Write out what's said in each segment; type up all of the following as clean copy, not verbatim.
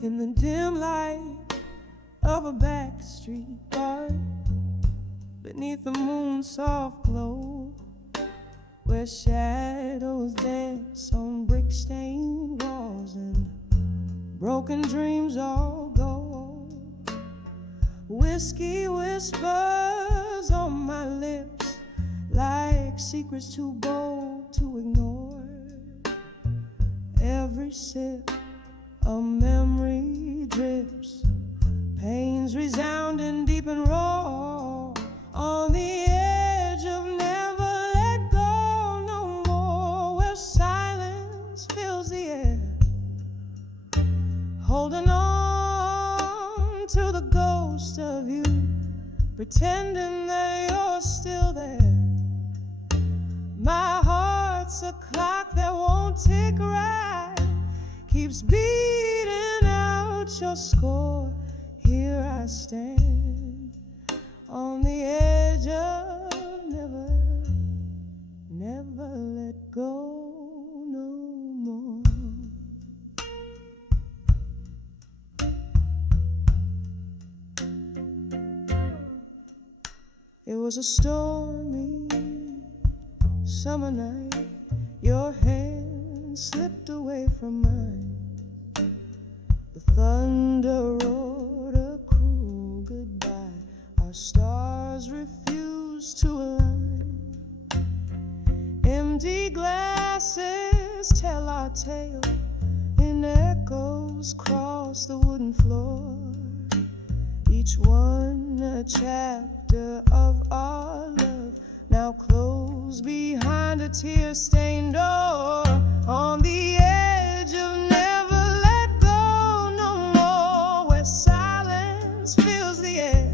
In the dim light of a back street bar, beneath the moon's soft glow, where shadows dance on brick-stained walls and broken dreams all go. Whiskey whispers on my lips like secrets too bold to ignore. Every sip a memory drips, pains resounding deep and raw, on the edge of never let go no more, where silence fills the air, holding on to the ghost of you, pretending that you're still there. My heart's a clock that won't tick right, keeps beating out your score. Here I stand on the edge of never let go no more. It was a stormy summer night. Your hand slipped away from mine. The thunder roared a cruel goodbye. Our stars refused to align. Empty glasses tell our tale in echoes cross the wooden floor. Each one a chapter of our love, now closed behind a tear-stained door. On the edge of never let go no more, where silence fills the air,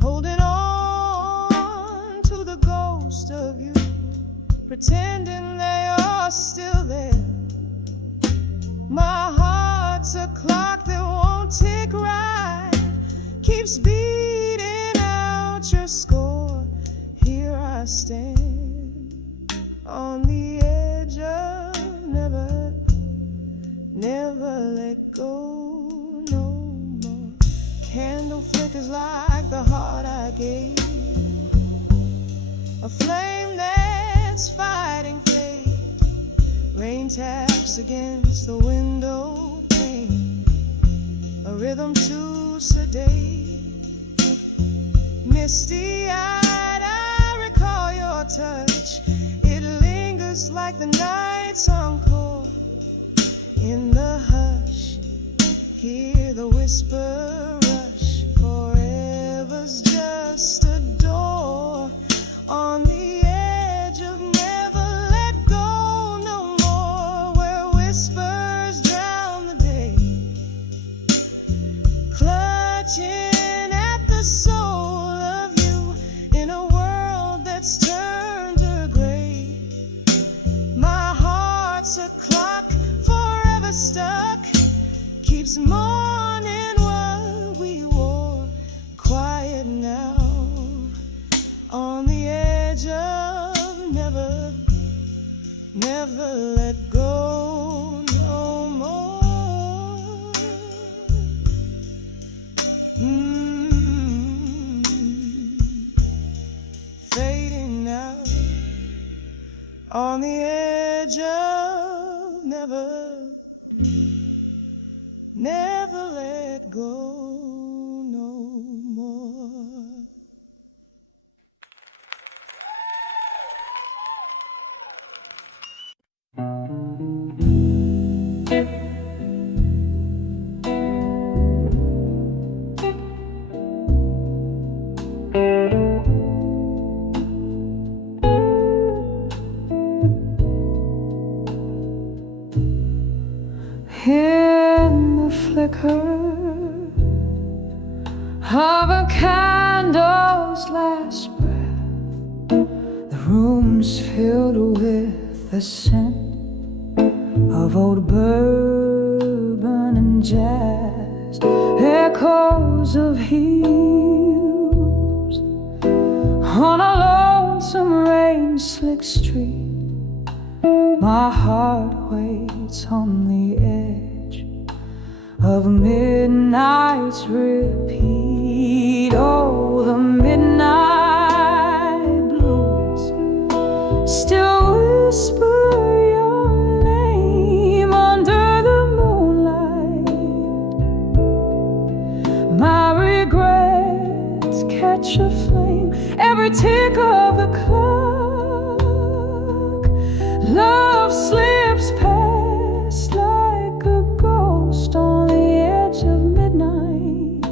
holding on to the ghost of you, pretending that you're still there. My heart's a clock that won't tick right, keeps beating out your score. Here I stand on the edge of never let go no more. Candle flickers like the heart I gave, a flame that's fighting fate. Rain taps against the window pane, a rhythm too sedate. Misty-eyed, I recall your touch. It lingers like the night's encore. In the hush, hear the whisper rush. Forever's just a door. On the edge of never let go no more, where whispers drown the day, clutching at the soul of you in a world that's turned to gray. My heart's a clock forever stuck, keeps mourning what we wore. Quiet now on the edge of never let go no more. Fading out on the edge of never let go no more. In the flicker of a candle's last breath, the room's filled with the scent of old bourbon and jazz, echoes of heels on a lonesome rain-slick street. My heart waits on the edge of midnight's repeat. Oh, the midnight blues still whisper your name under the moonlight. My regrets catch a flame, every tick of the clock. Love slips past like a ghost on the edge of midnight.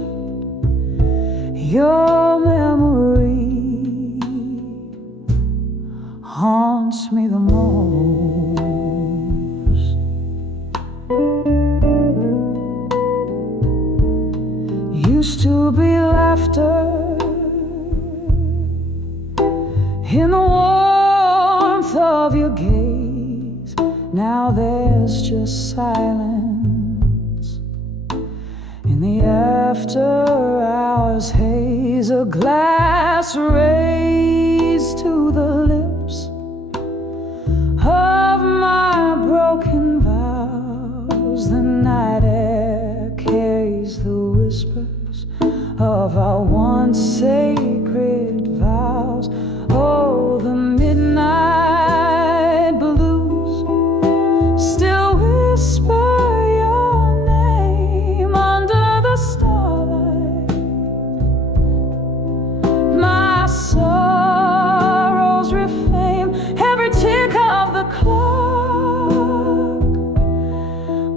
Your memory haunts me the most. Used to be laughter in the warmth of your gaze. Now there's just silence in the after-hours haze. A glass raised to the lips of my broken vows. The night air carries the whispers of our once sacred vows. Oh, the midnight blues still whisper your name under the starlight. My sorrows reflame every tick of the clock.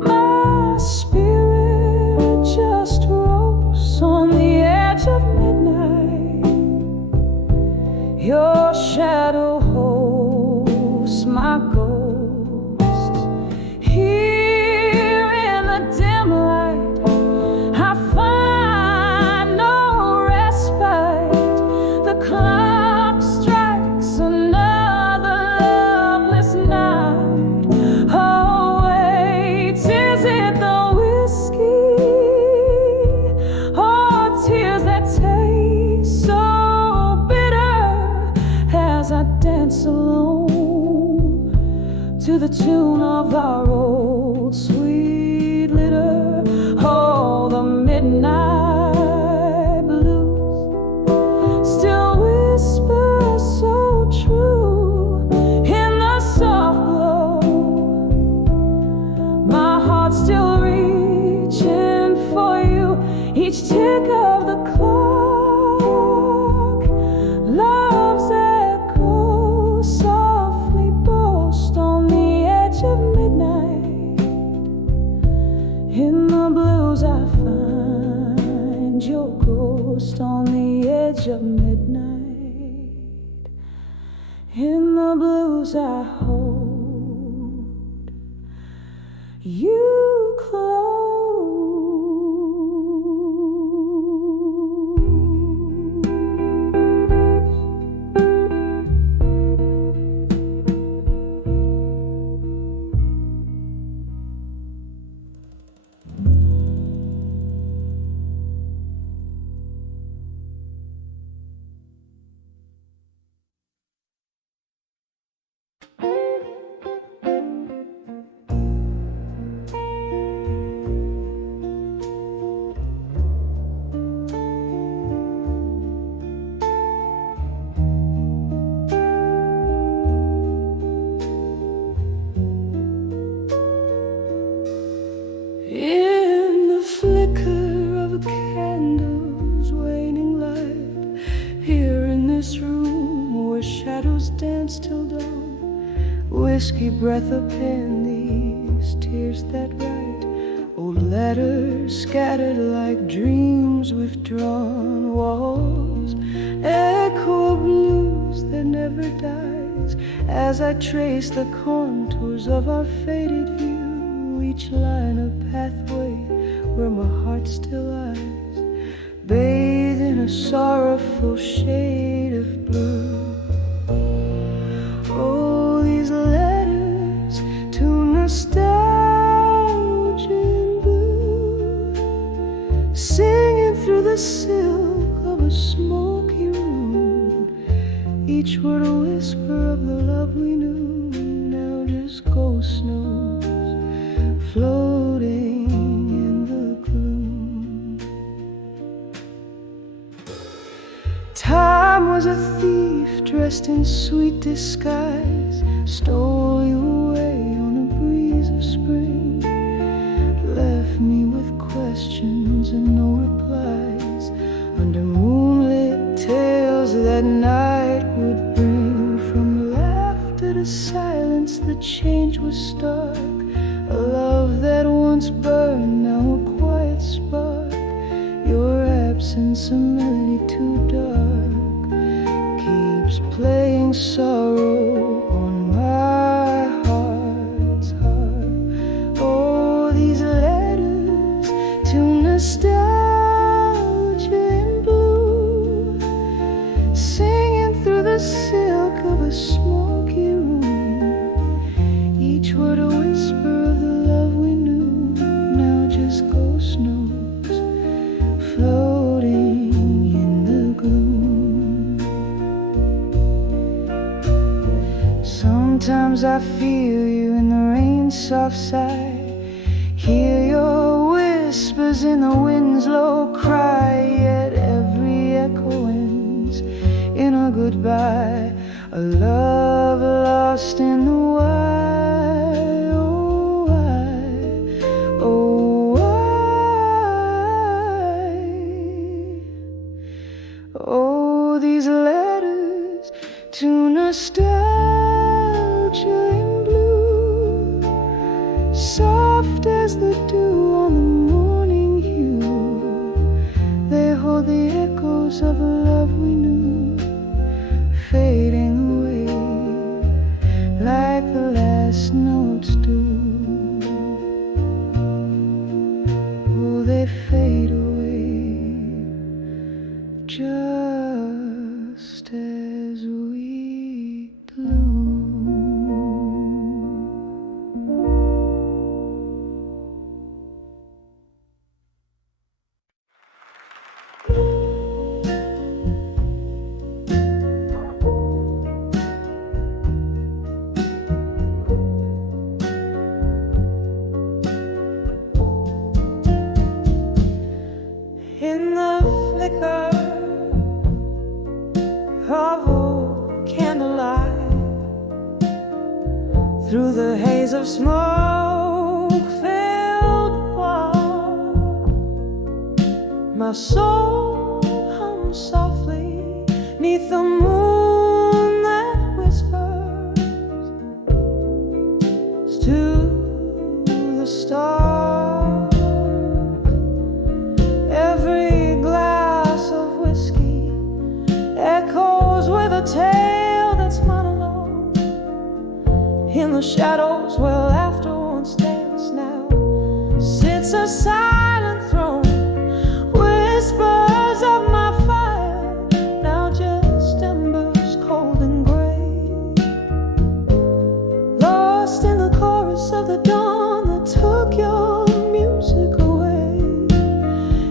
My spirit just rose on the edge of midnight. Your shadow hosts my ghost. Here in the dim light, I find no respite. The clock strikes another loveless night. Oh wait, is it the whiskey or tears that taste so bitter as I dance alone to the tune of our old sweet litter? Oh, the midnight blues still whisper so true in the soft glow. My heart still reaching for you, each tick of the clock. Love's echo softly boast on the edge of midnight. In the blues I find your ghost on the edge of midnight. In the blues I hold you close. In the flicker of a candle's waning light, here in this room where shadows dance till dawn, whiskey breath upin these tears that write, old letters scattered like dreams withdrawn, walls echo of blues that never dies as I trace the contours of our faded view. Each line a pathway where my heart still lies, bathed in a sorrowful shade of blue. Oh, these letters to nostalgia snows floating in the gloom. Time was a thief dressed in sweet disguise, stole you away on a breeze of spring, left me with questions and no replies, under moonlit tales that night would bring. From laughter to silence, the change was stark. A love that once burned, now a quiet spark. Your absence, a melody too dark, keeps playing sorrow on my heart's harp. Oh, these letters to nostalgia in blue, singing through the silk of a smoky room, each word a whisper of the love we knew, now just ghost notes floating in the gloom. Sometimes I feel you in the rain's soft sigh, hear your whispers in the wind's low cry, yet every echo ends in a goodbye, a love lost in the why. Oh, why? Oh, why? Oh, these letters to nostalgia in blue, soft as the dew on the morning hue, they hold the echoes of a love we knew, fading away like the last notes do. Oh, they fade away just as we glue. In the flicker of a candlelight, through the haze of smoke-filled bar, my soul hums softly 'neath the moon that whispers to the stars. Every glass of whiskey echoes with a tale that's mine alone. In the shadows where laughter once danced, now sits a silent throne. Whispers of my fire, now just embers cold and gray, lost in the chorus of the dawn that took your music away.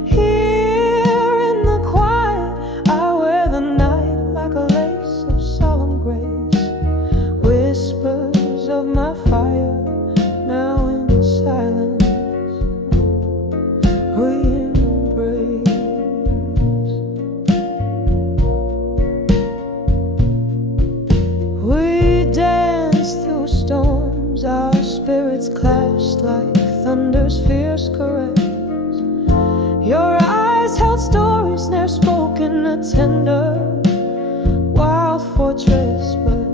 Here in the quiet, I wear the night like a lace of solemn grace. Whispers of my fire, now in silence we embrace. We danced through storms, our spirits clashed like thunder's fierce caress. Your eyes held stories ne'er spoken, a tender wild fortress, but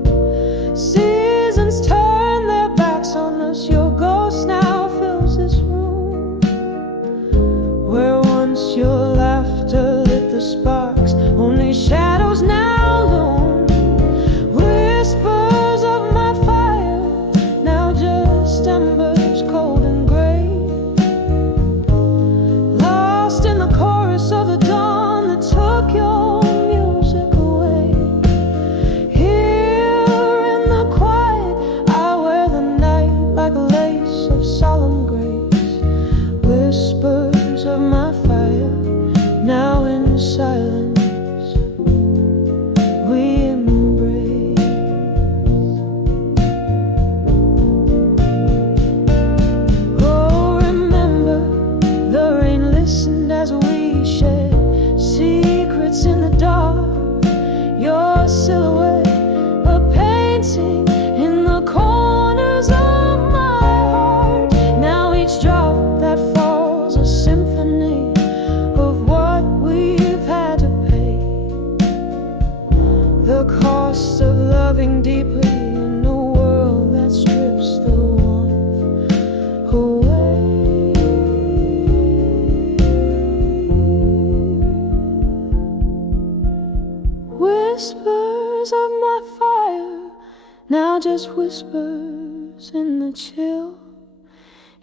seasons turn their backs on us. Your ghost now fills this room, where once your laughter lit the sparks, only shadows now loom. Whispers of my fire, now just embers cold and gray, lost in the chorus of the dawn that took your music whispers in the chill.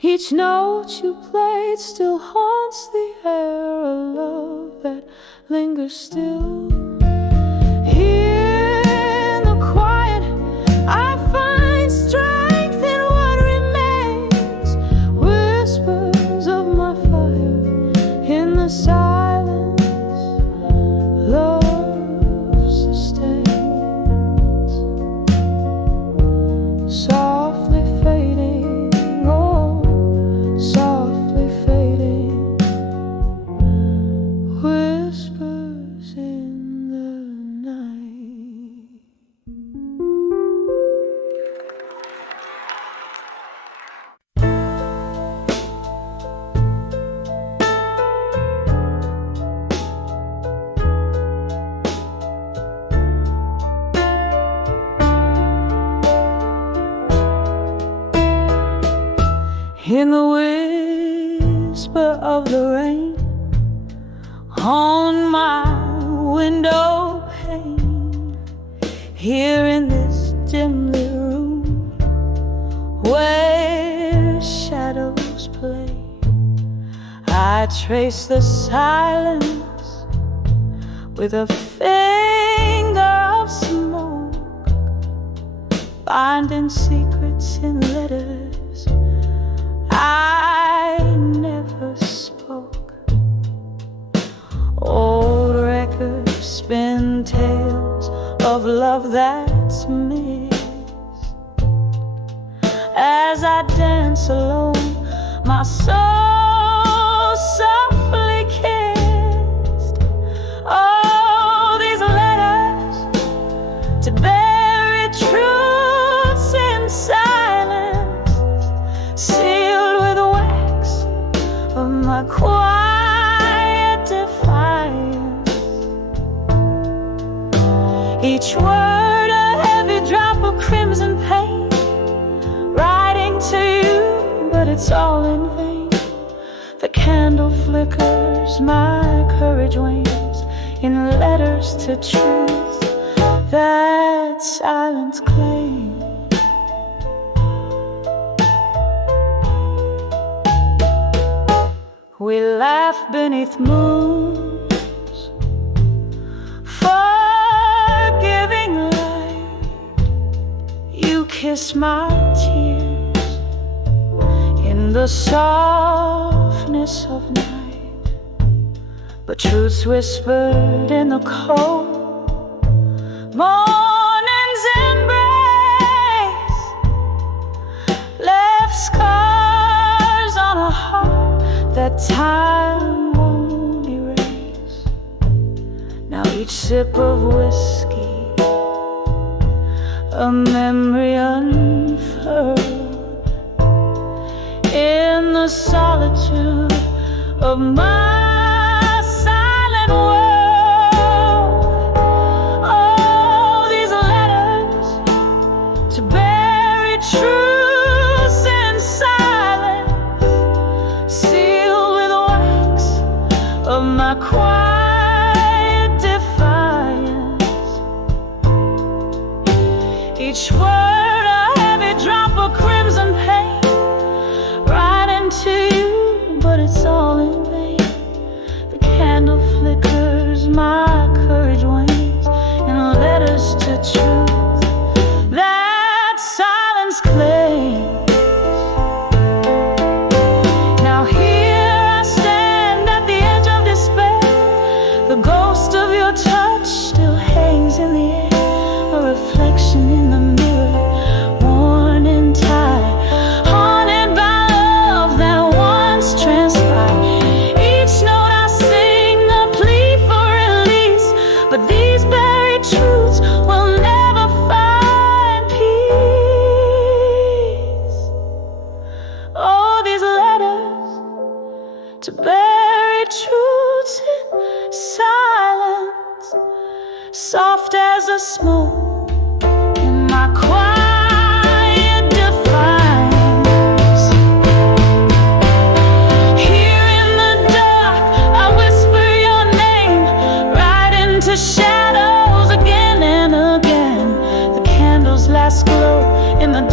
Each note you played still haunts the air, a love that lingers still. Here in the quiet, I find strength in what remains. Whispers of my fire in the silence, love sustains. Softly fading, oh, softly fading. Whispers in the night. In the whisper of the rain on my window pane, here in this dim lit room where shadows play, I trace the silence with a finger of smoke, finding secrets in letters I never spoke. Old records spin tales of love that's missed. As I dance alone, my soul softly kissed. Oh, these letters to bury truths in silence, sealed with wax of my quiet defiance. Each word a heavy drop of crimson pain, writing to you, but it's all in vain. The candle flickers, my courage wanes, in letters to truth that silence claims. We laugh beneath moons, forgiving light. You kiss my tears in the softness of night, but truth's whispered in the cold morning's embrace, left scars on a heart that time won't erase. Now each sip of whiskey, a memory unfurled in the solitude of my silent world. Oh, these letters to bury truths in silence, of my quiet defiance. Each word a heavy drop of crimson pain, writing to you, but it's all in vain. The candle flickers, my courage wanes, in letters to truth that silence claims. The ghost of your touch still hangs in the air, a reflection in the mirror, worn and tired, haunted by love that once transpired. Each note I sing a plea for release, but these buried truths will never find peace. Oh, these letters to bury truths in silence, soft as a smoke in my quiet defiance. Here in the dark, I whisper your name right into shadows again and again. The candle's last glow in the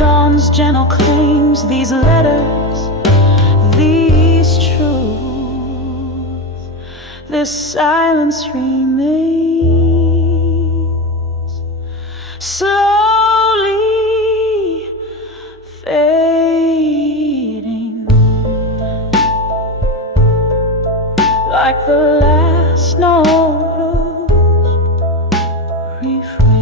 names, these letters, these truths. This silence remains, slowly fading, like the last note of refrain.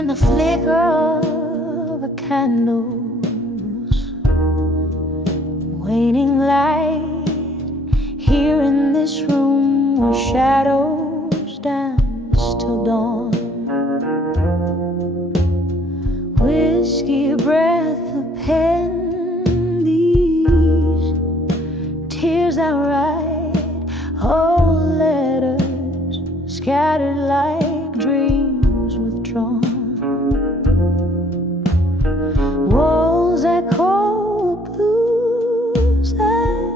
In the flicker of a candle's waning light, here in this room where shadows dance till dawn, whiskey breath of pen, these tears I write, old letters scattered like dreams withdrawn. Walls echo blues that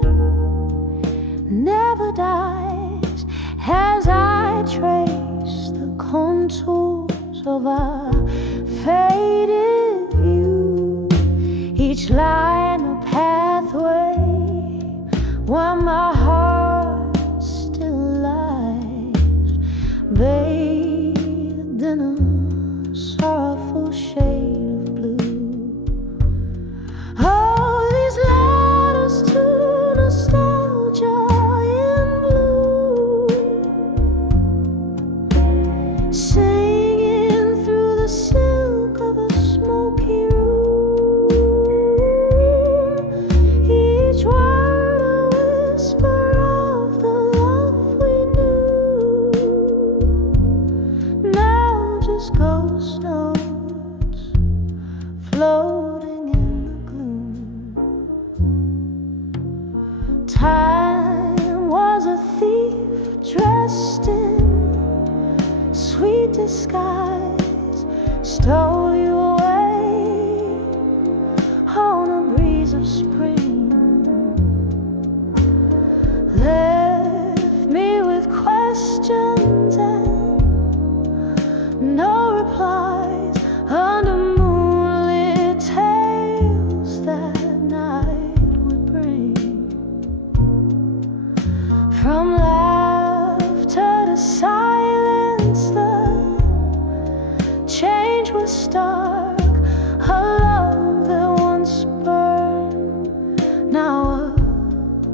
never dies as I trace the contours of our faded view. Each line a pathway while my heart still lies bathed in a sorrowful shade. Singing through the silk of a smoky room, each word a whisper of the love we knew. Now just ghost notes floating in the gloom. Time was a thief dressed in sweet disguise, stole you away on a breeze of spring, left me with questions and no replies under moonlit tales that night would bring. From laughter to silence, change was stark. A love that once burned, now a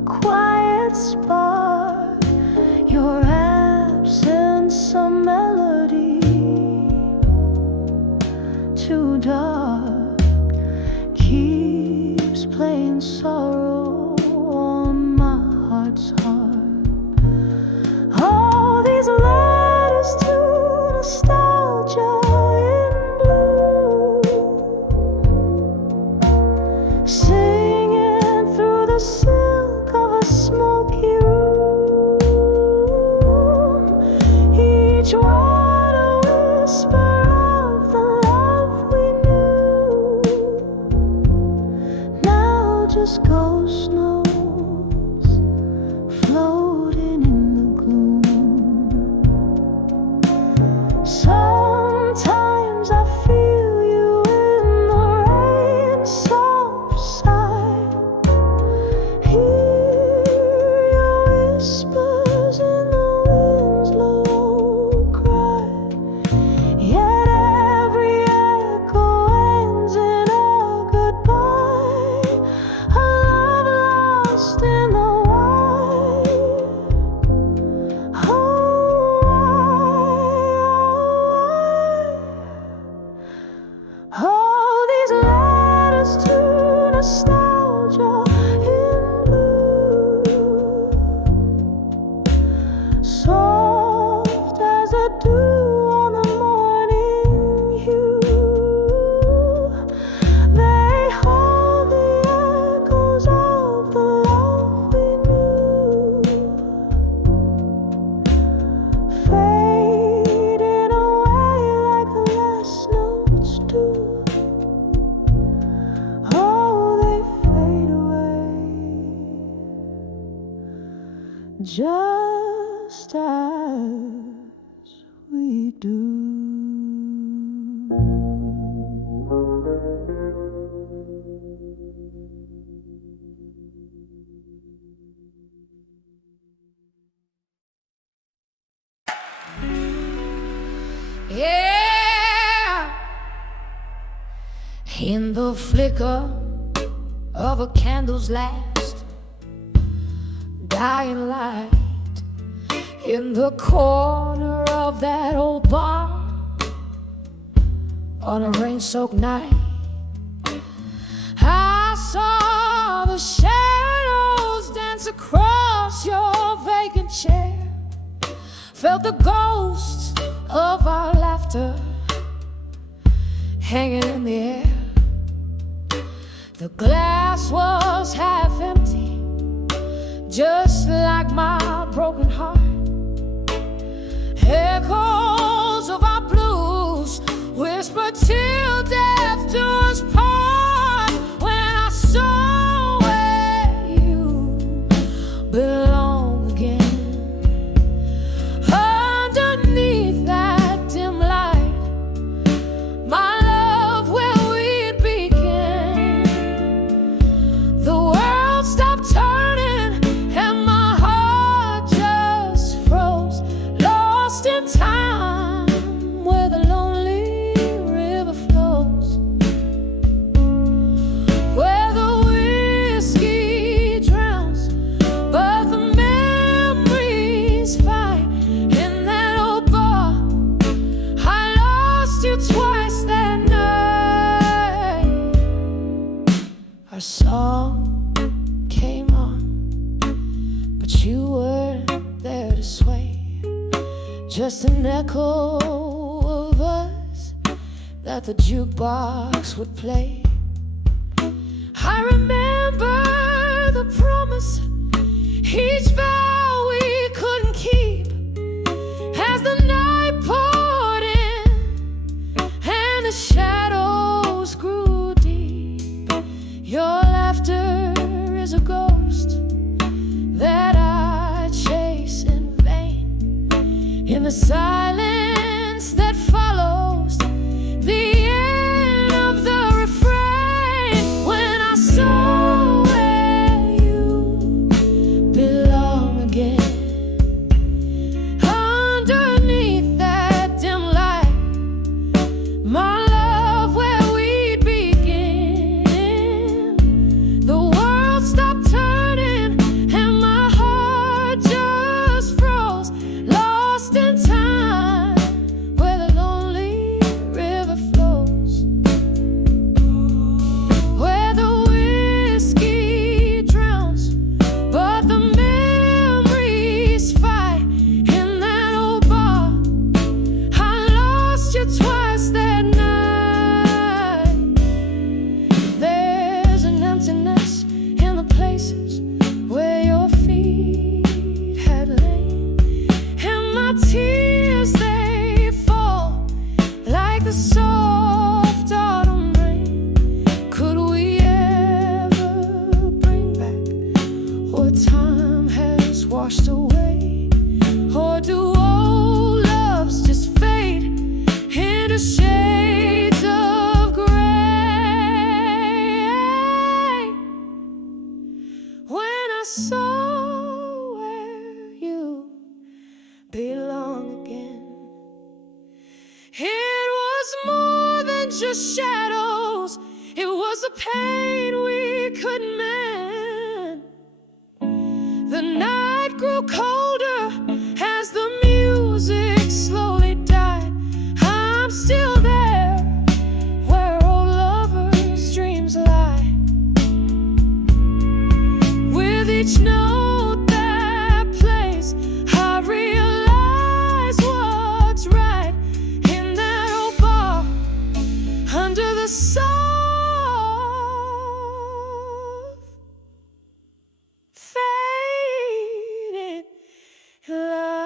quiet spark. Your absence a melody too dark, keeps playing sorrow on my heart's harp. All these letters to nostalgia in blue, last notes do. Oh, they fade away, just as we do. Yeah, in the flicker of a candle's last dying light, in the corner of that old bar on a rain-soaked night, I saw the shadows dance across your vacant chair, felt the ghosts of our laughter hanging in the air. The glass was half empty, just like my broken heart. Echoes of our blues whispered till death do us part. When I saw where you belong again, underneath that dim light, my love, where we'd begin. The world stopped turning and my heart just froze, lost in time where the lonely river flows, where the whiskey drowns but the memories fight. In that old bar, I lost you twice that night. Our song came on, but you weren't there to sway, just an echo of us that the jukebox would play. I remember the promise, each vow we couldn't keep, as the night poured in and the shadows grew deep. Your laughter is a ghost that I chase in vain, in the silence that follows the end of the refrain. When I saw where you belong again, underneath that dim light, my love, where we'd begin. The world stopped turning and my heart just froze, lost in time where the lonely river flows, where the whiskey drowns but the memories fight. In that old bar, I lost you twice that night. There's an emptiness in the places where your feet had lain, and my tears, they fall like the soft autumn rain. Could we ever bring back what time has washed away? Or do old loves just fade into shades of gray? When I saw where you belong again, it was more than just shadows, it was the pain we couldn't mend. The night grew colder as the music slowly died. I'm still there where old lovers' dreams lie, with each note that plays I realize what's right. In that old bar, under the soft faded light.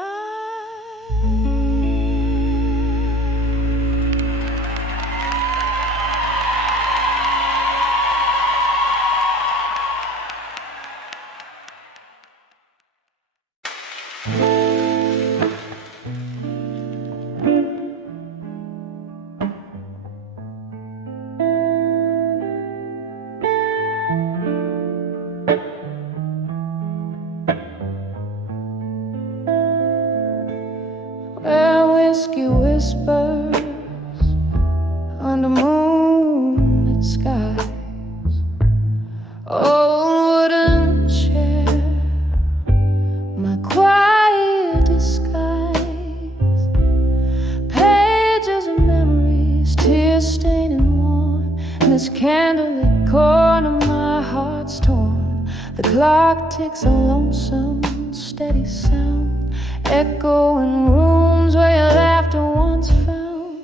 this candlelit corner, my heart's torn. The clock ticks a lonesome, steady sound, echoing rooms where your laughter once found.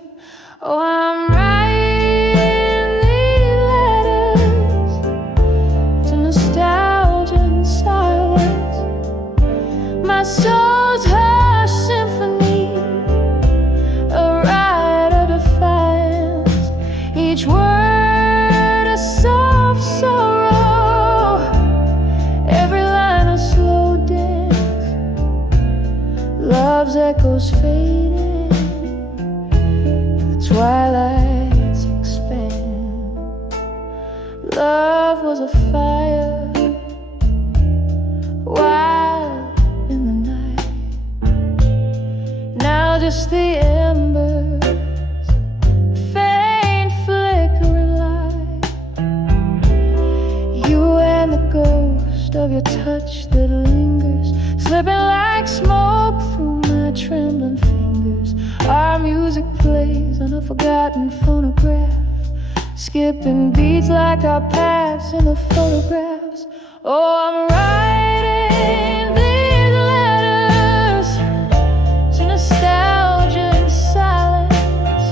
Oh, I'm writing these letters to nostalgia and silence. My soul's hush symphony, a ride of defiance. Each word a soft sorrow, every line a slow dance. Love's echoes fading, the twilights expand. Love was a fire, wild in the night. Now just the embers, faint flickering light. You and the ghost of your touch that lingers, slipping like smoke through my trembling fingers. Our music plays on a forgotten phonograph, skipping beats like our paths in the photographs. Oh, I'm writing these letters to nostalgia and silence.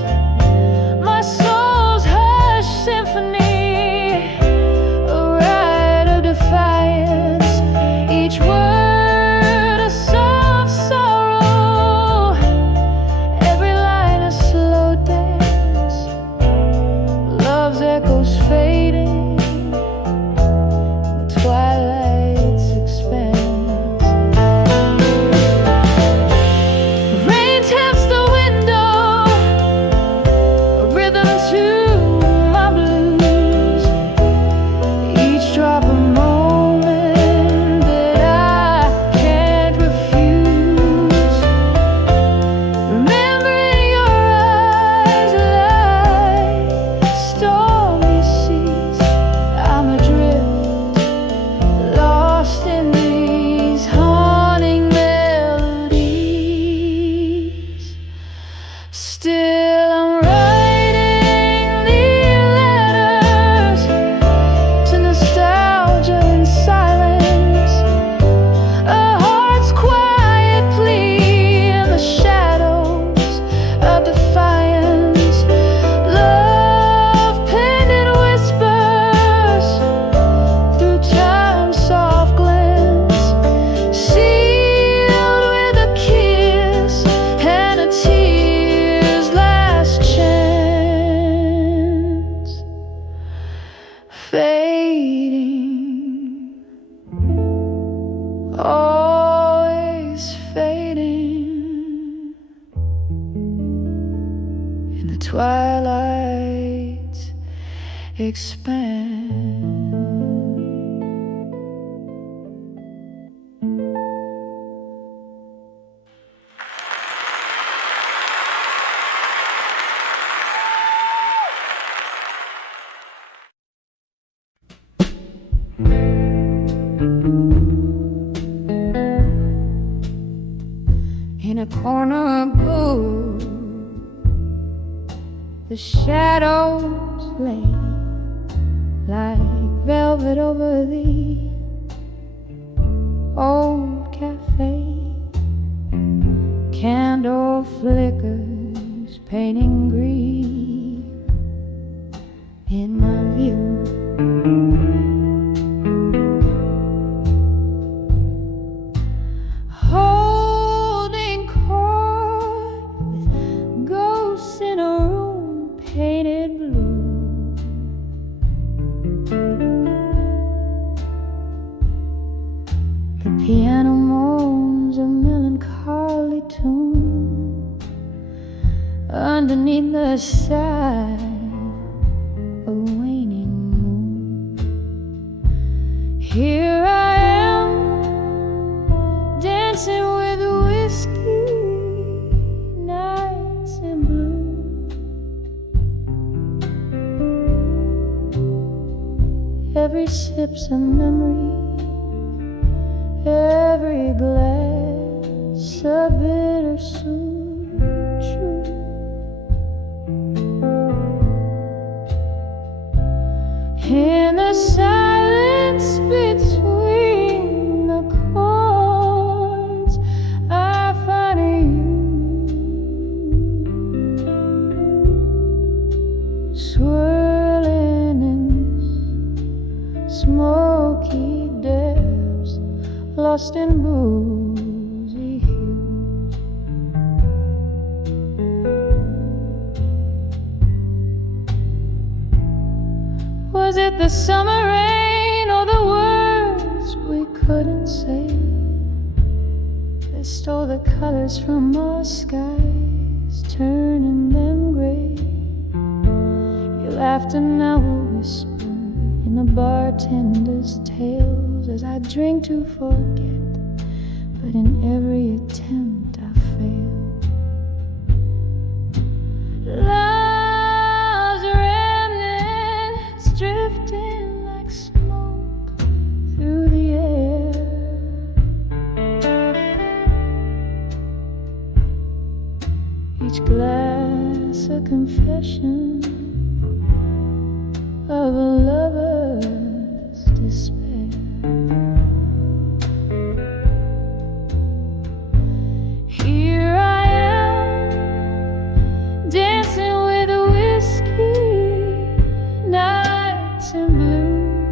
My soul's hush symphony, a ride of defiance. Each word a soft sorrow, every line a slow dance. Love's echoes fading, the twilight's expanse. Rain taps the window, a rhythm to my blues. Each drop a moment that I can't refuse. Remembering your eyes like stormy seas. I'm adrift, lost in these haunting melodies. Still I'm writing these letters to nostalgia and silence. A heart's quiet plea in the shadows of defiance. Love penned in whispers through time's soft glance, sealed with a kiss and a tear's last chance. Fading, always fading, and the twilights expand. In a corner booth, the shadows lay like velvet over the old cafe. Candle flickers painting grief in my view. Holding court with ghosts in a room painted blue. The piano moans a melancholy tune underneath the side of a waning moon. Here I am, dancing with whiskey, nights in blue. Every sip's a memory, every glass a bittersweet truth. swirling in smoky depths, lost in boozy hues. Was it the summer rain or the words we couldn't say that stole the colors from our skies, turning them gray? Your laughter now a whisper in the bartender's tales as I drink to forget, but in every attempt I fail. Love's remnants drifting like smoke through the air. Each glass a confession of a lover's despair. Here I am, dancing with whiskey, nights in blue.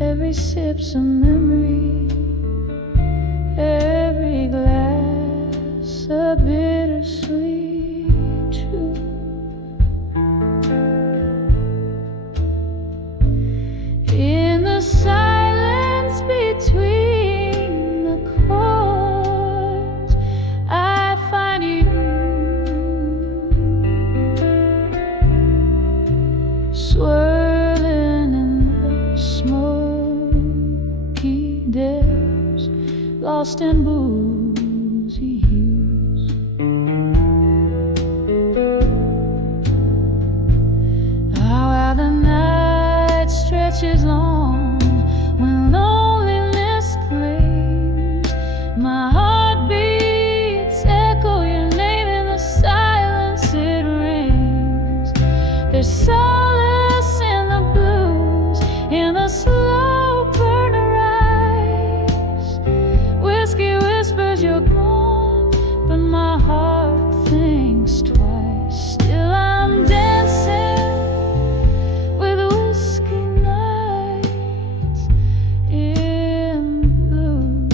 Every sip's a memory, every glass a bittersweet truth. In the silence between the chords, I find you, swirling in the smoky depths, lost in boozy hues. How the night stretches long when loneliness claims my heartbeats, echo your name in the silence it rings. There's solace in the blues, in the slow burner eyes. Whiskey whispers you're gone, but my heart thinks twice. Still I'm dancing with whiskey nights in blue.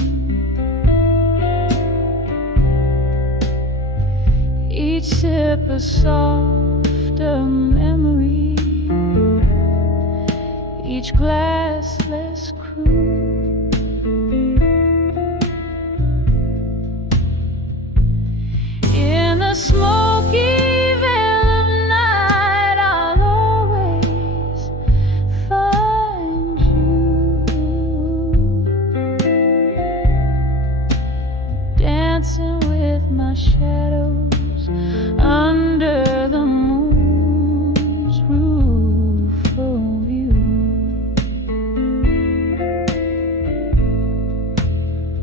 Each sip a softer memory, each glass less cruel. In the smoky veil of night, I'll always find you, dancing with my shadows under the moon's rueful view.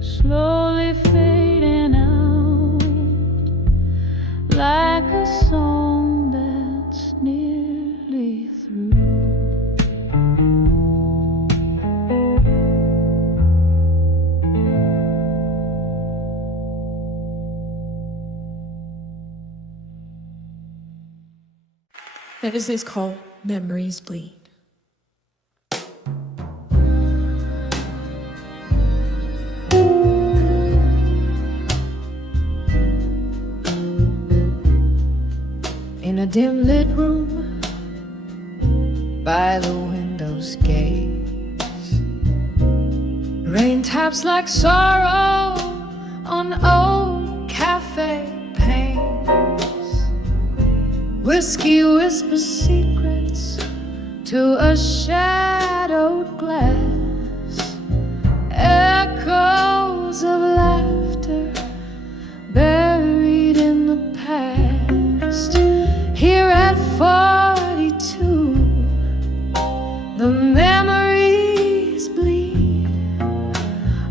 Slowly fading out like a song that's nearly through. This is called Memories Bleed. In a dim lit room by the window's gaze, rain taps like sorrow on old cafe panes. Whiskey whispers secrets to a shadowed glass, echoes of laughter buried in the past. Here at 42, the memories bleed,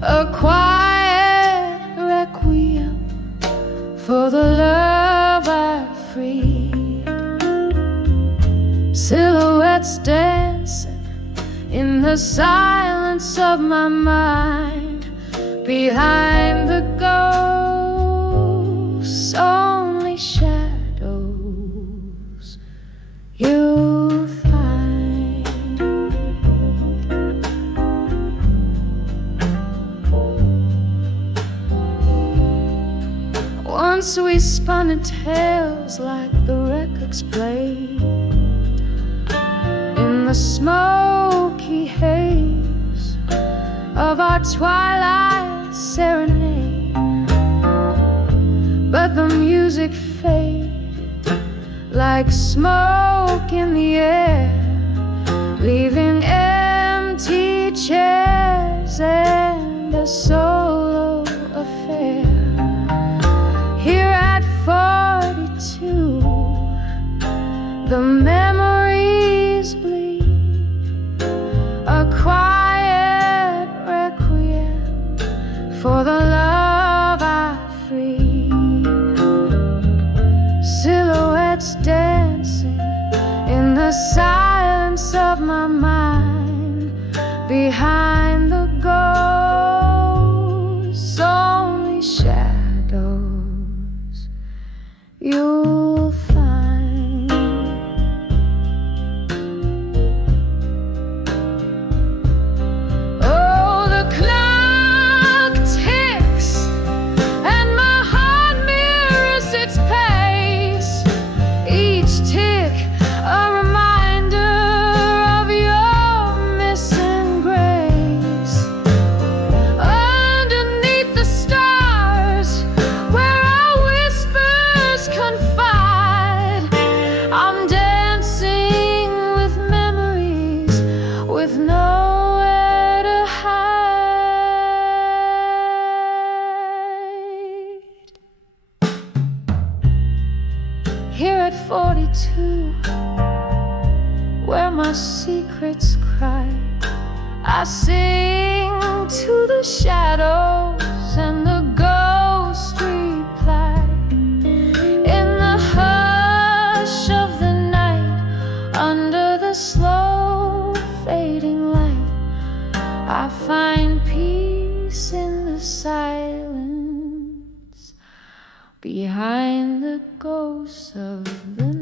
a quiet requiem for the love I freed. Silhouettes dancing in the silence of my mind, behind the ghosts, only Once we spun in tales like the records played in the smoky haze of our twilight serenade. But the music faded like smoke in the air, leaving empty chairs and a solo affair. Here at 42, the memories bleed, a quiet requiem for the love I freed. Silhouettes dancing in the silence of my mind, behind the ghosts, only shadows you'll find. Oh, the clock ticks and my heart mirrors its pace, each tick a reminder of your missing grace. Underneath the stars where our whispers confide, I'm dancing with memories with nowhere to hide. Here at 42, where my secrets cry, I sing to the shadows and the ghosts reply. In the hush of the night, under the slow fading light, I find peace in the silence, behind the ghosts of the night.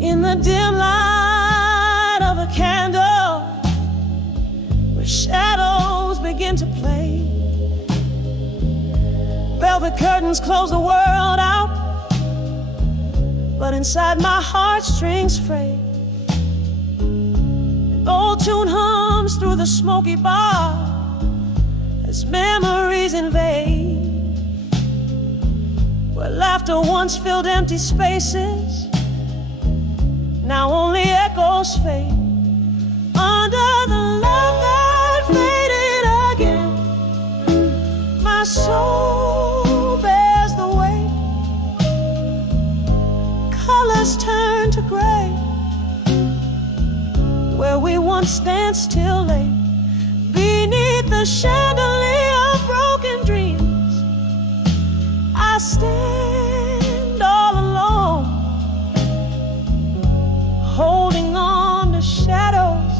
In the dim light of a candle, where shadows begin to play, velvet curtains close the world out, but inside my heartstrings fray. An old tune hums through the smoky bar as memories invade, where laughter once filled empty spaces, now only echoes fade. Under the love that faded again, my soul bears the weight. Colors turn to gray, where we once danced till late. Beneath the chandelier of broken dreams, I stand all alone, holding on to shadows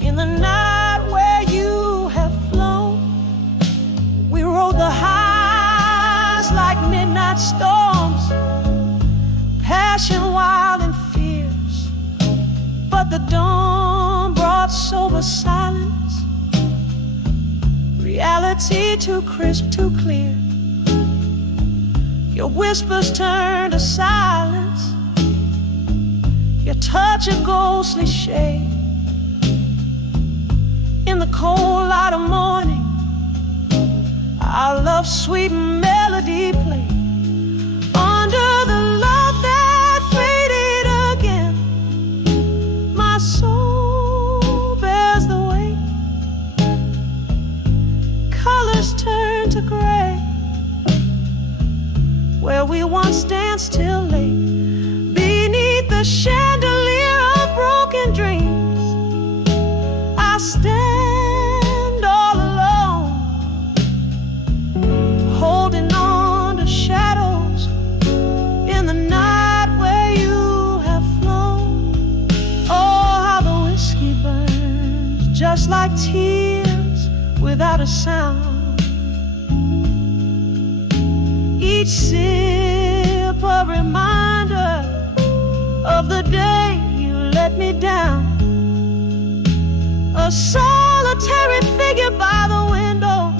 in the night where you have flown. We rode the highs like midnight storms, passion wild and fierce, but the dawn brought sober silence, reality too crisp, too clear. Your whispers turn to silence, your touch a ghostly shade. In the cold light of morning, our love's sweet melody played. Under the love that faded again, my soul bears the weight. Colors turn to gray, where we once danced till late. Beneath a chandelier of broken dreams. I stand all alone, holding on to shadows in the night where you have flown. Oh, how the whiskey burns, just like tears without a sound. Each sip a reminder of the day you let me down. A solitary figure by the window,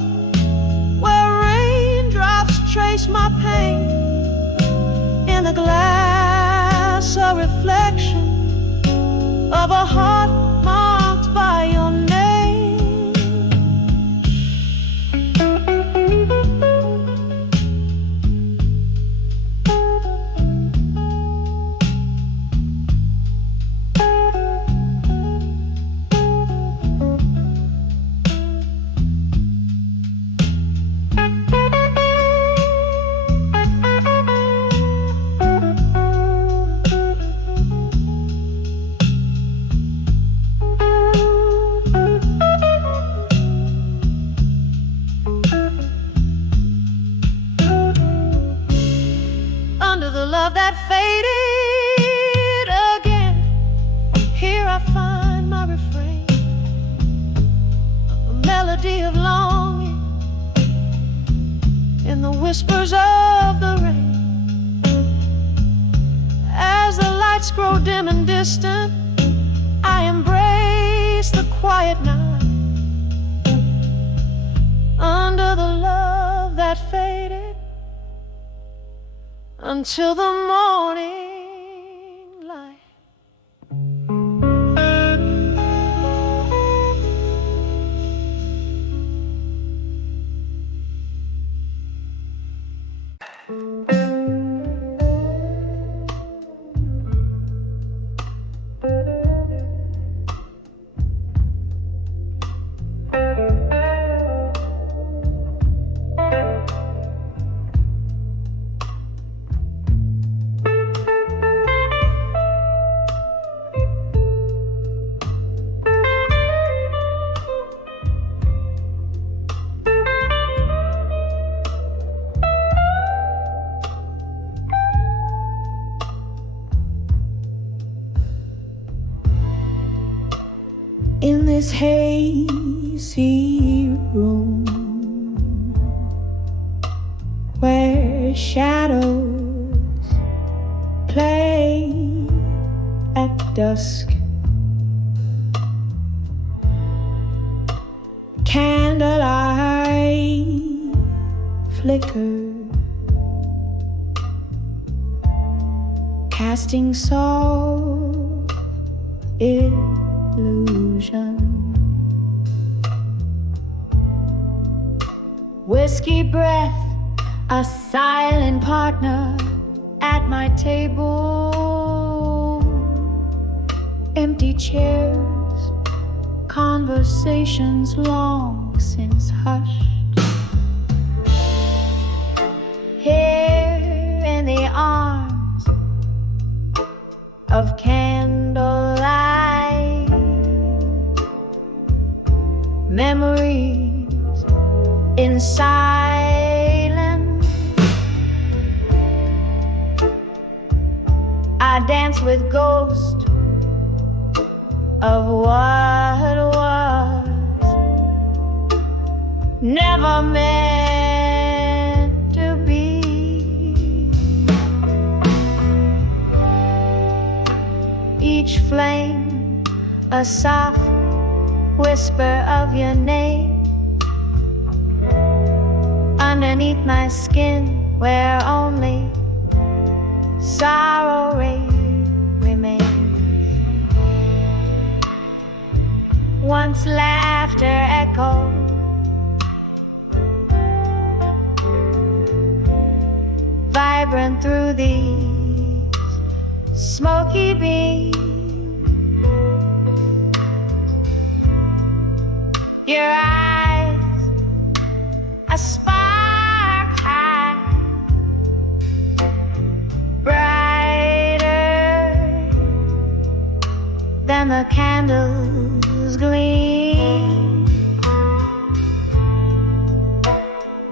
where raindrops trace my pain. In the glass, a reflection of a heart marked by your name. Love that faded again. Here I find my refrain, a melody of longing in the whispers of the rain. As the lights grow dim and distant, I embrace the quiet night. Under the love that faded, until the morning light. In this hazy room, where shadows play at dusk, candlelight flicker, casting soft illusion. Whiskey breath, a silent partner at my table. Empty chairs, conversations long since hushed. Here in the arms of candlelight, memories in silence. I dance with ghosts of what was never meant to be. Each flame, a soft whisper of your name. Underneath my skin, where only sorrow remains. Once laughter echoed, vibrant through these smoky beams. Your eyes, a spark high, brighter and the candles gleam,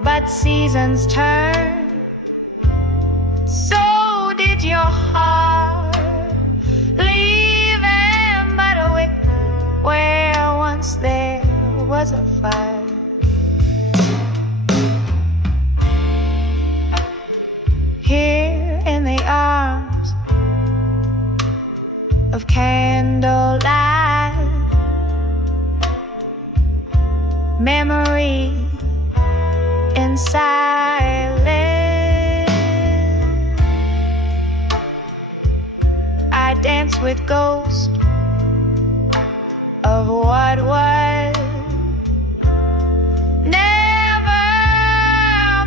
but seasons turn, so did your heart, leaving but a wick where once there was a fire. Here in the arms of candlelight, memory in silence, I dance with ghosts of what was never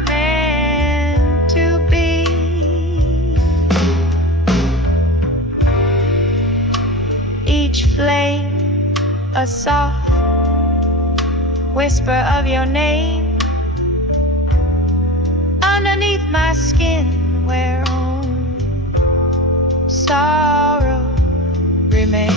meant to be. Each flame a soft whisper of your name underneath my skin, where only sorrow remains.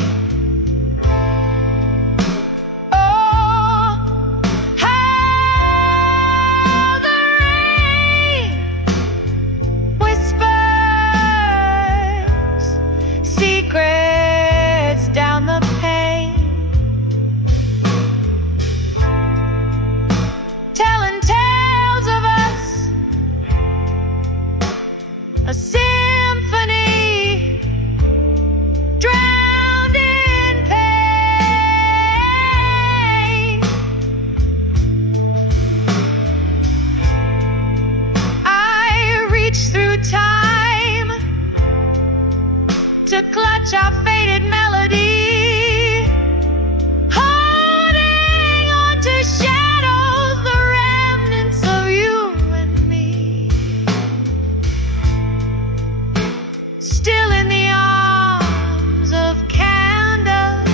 A symphony drowned in pain. I reach through time to clutch our faded melody, holding on to shadows, the remnants of you and me. Still in the arms of candlelight,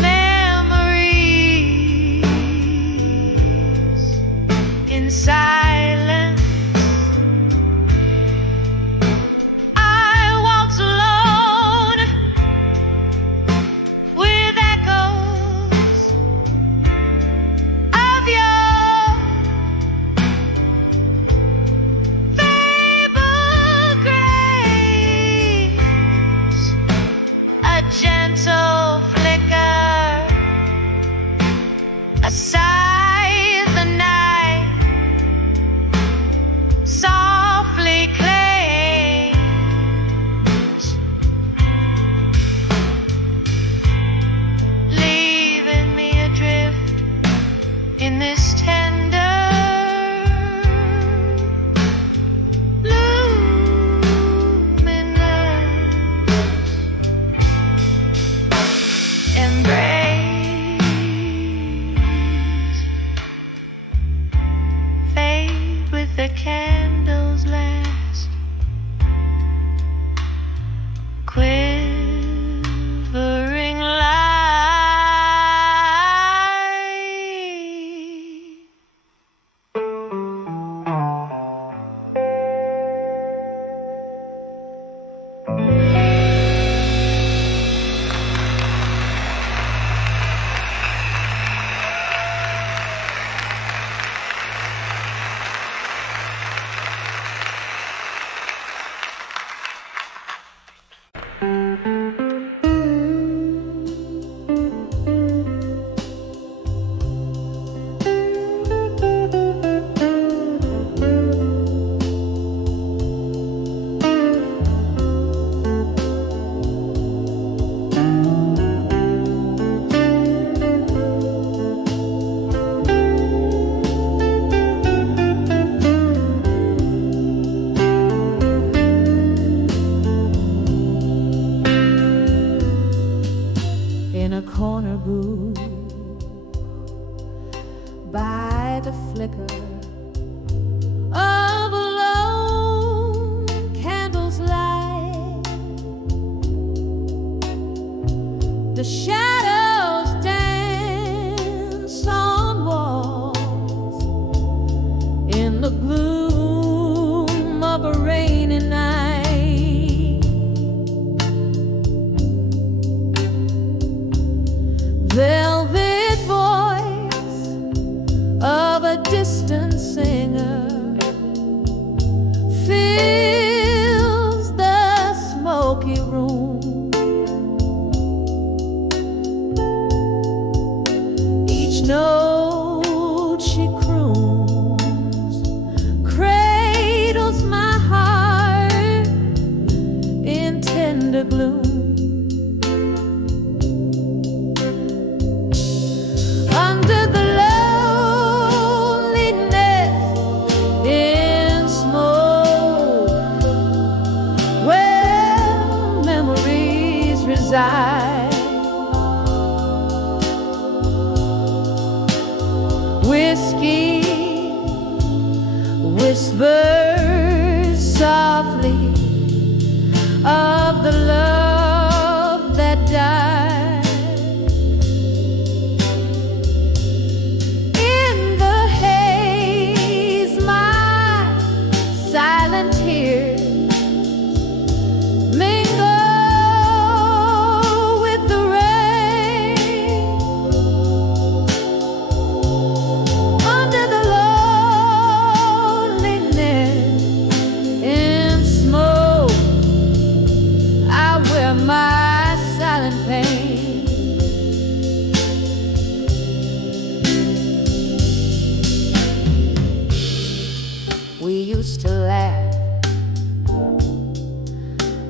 memories in silence. I waltz alone with echoes of your fabled grace, a gentle flicker, a sigh the night softly claims, leaving me adrift in this tender embrace. Fade with the candles last, quivering light. In a corner booth by the flicker of a lone candle's light, the shadows dance on walls in the gloom of a rainy night.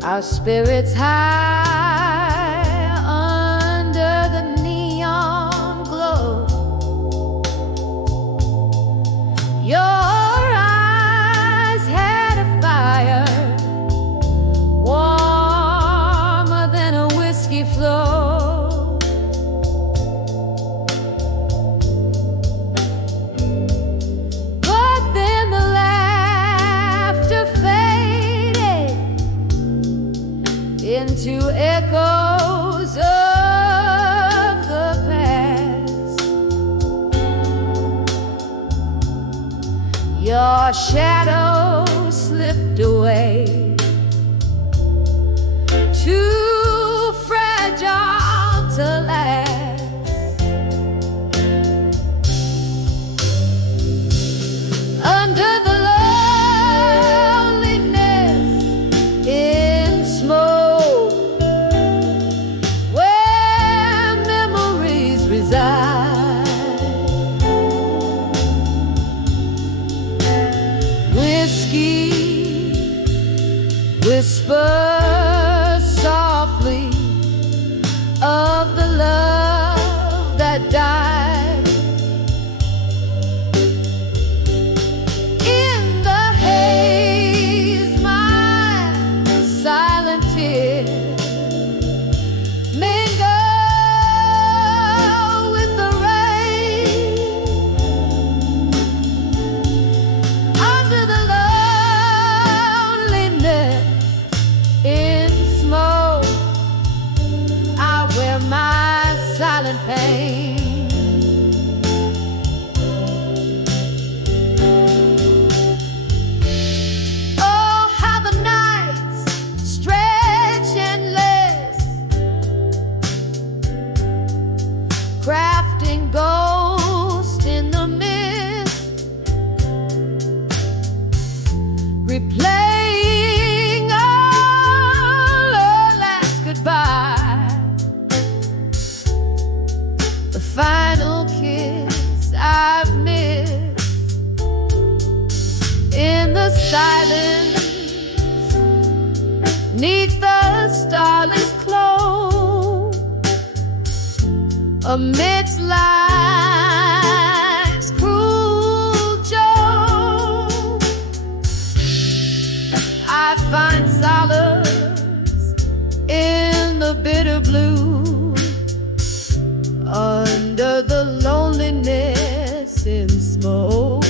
our spirits high under the neon glow. Your eyes had a fire warmer than a whiskey flow. But then the laughter faded into echoes of the past. Your shadow slipped away, too fragile to last. Under the loneliness in smoke, where memories reside, whiskey whispers softly of the love that died. In the haze, my silent tears mingle with the rain. Under the loneliness in smoke, I wear my silent pain. Oh, how the nights stretch endless, crafting ghosts in the mist, replaying all our last goodbye, the final kiss I've missed. In the silence, neath the starless close, amidst life's cruel joke, I find solace in the bitter blue, under the loneliness in smoke.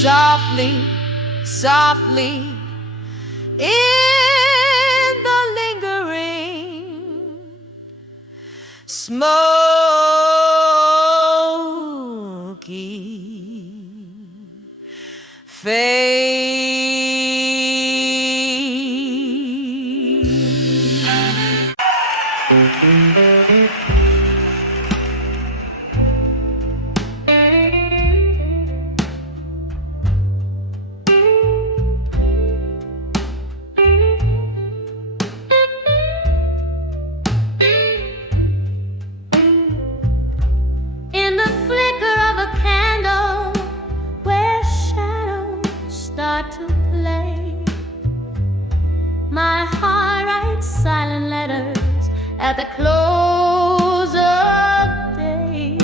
softly, softly in the lingers. smoky face. In the flicker of a candle, where shadows start to play, my heart writes silent letters at the close of day.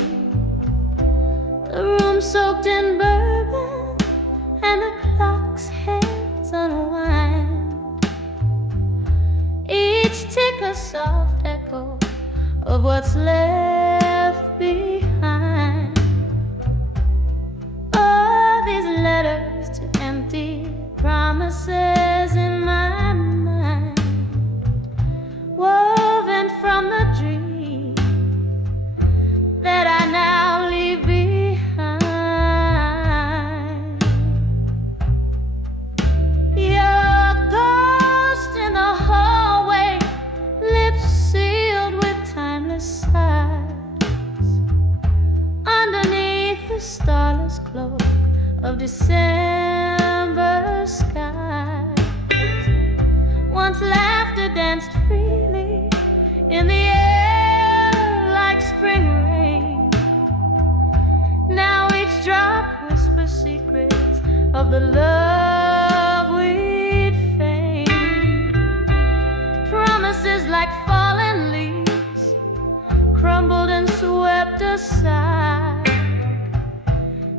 The room soaked in bourbon and the clock's hands unwind, each tick a soft echo of what's left behind. Oh, these letters to empty promises in my mind, woven from the dream that I now leave behind. Your ghost in the hallway, lips sealed with timeless sighs, underneath the starless cloak of December skies. Once laughter danced freely in the air like spring rain. Now each drop whispers secrets of the love we'd feigned. Promises like fallen leaves, crumbled and swept aside.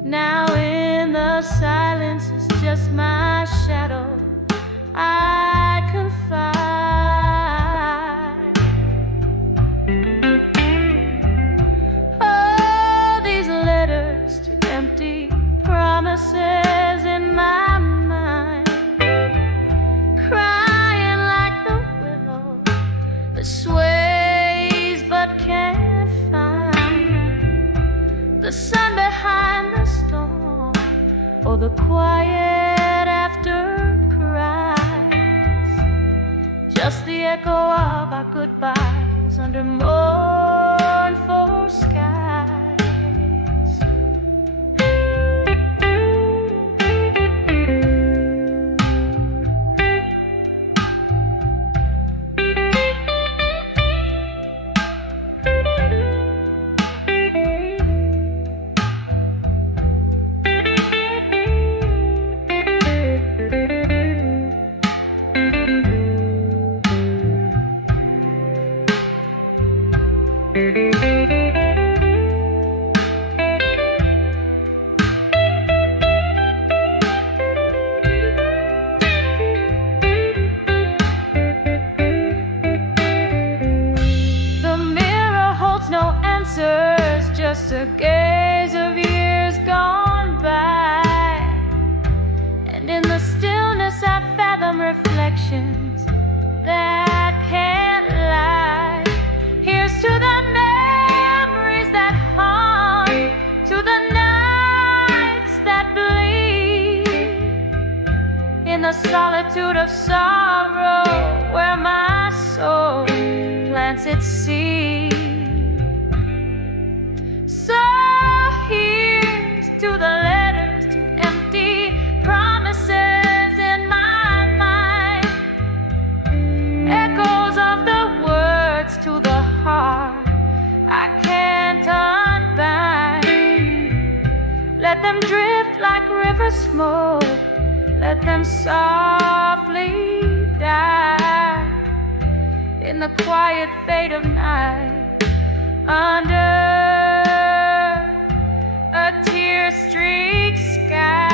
Now in the silence it's just my shadow I confide. Oh, these letters to empty promises in my mind, crying like the willow that sways but can't find the sun behind the storm, or the quiet after cries, just the echo of our goodbyes under mournful skies. Just a gaze of years gone by, and in the stillness I fathom reflections that can't lie. Here's to the memories that haunt, to the nights that bleed, in the solitude of sorrow where my soul plants its seed. So here's to the letters to empty promises in my mind, echoes of the words to the heart I can't unbind. Let them drift like river smoke, let them softly die in the quiet fade of night, under a tear-streaked sky.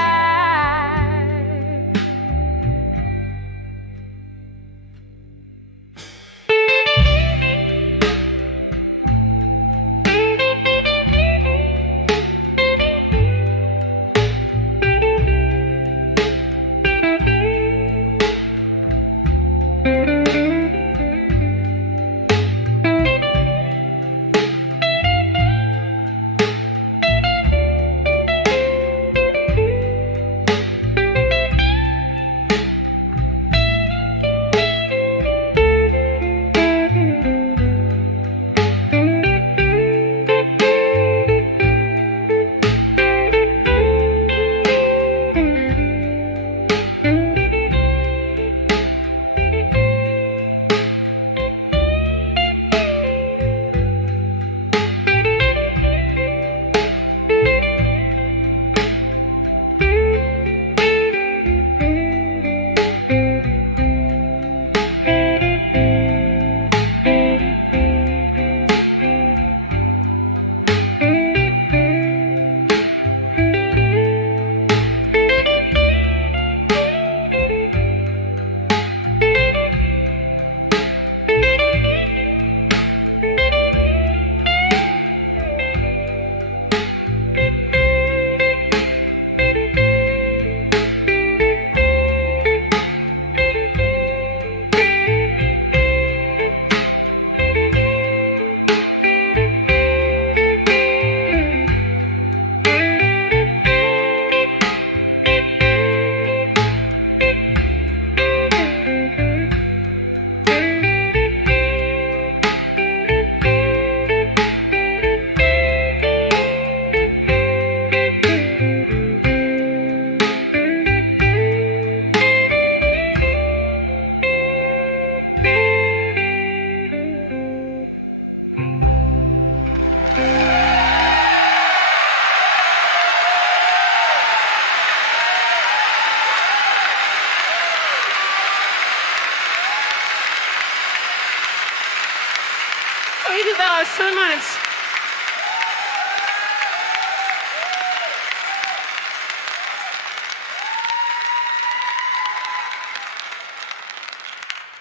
Thank you guys so much.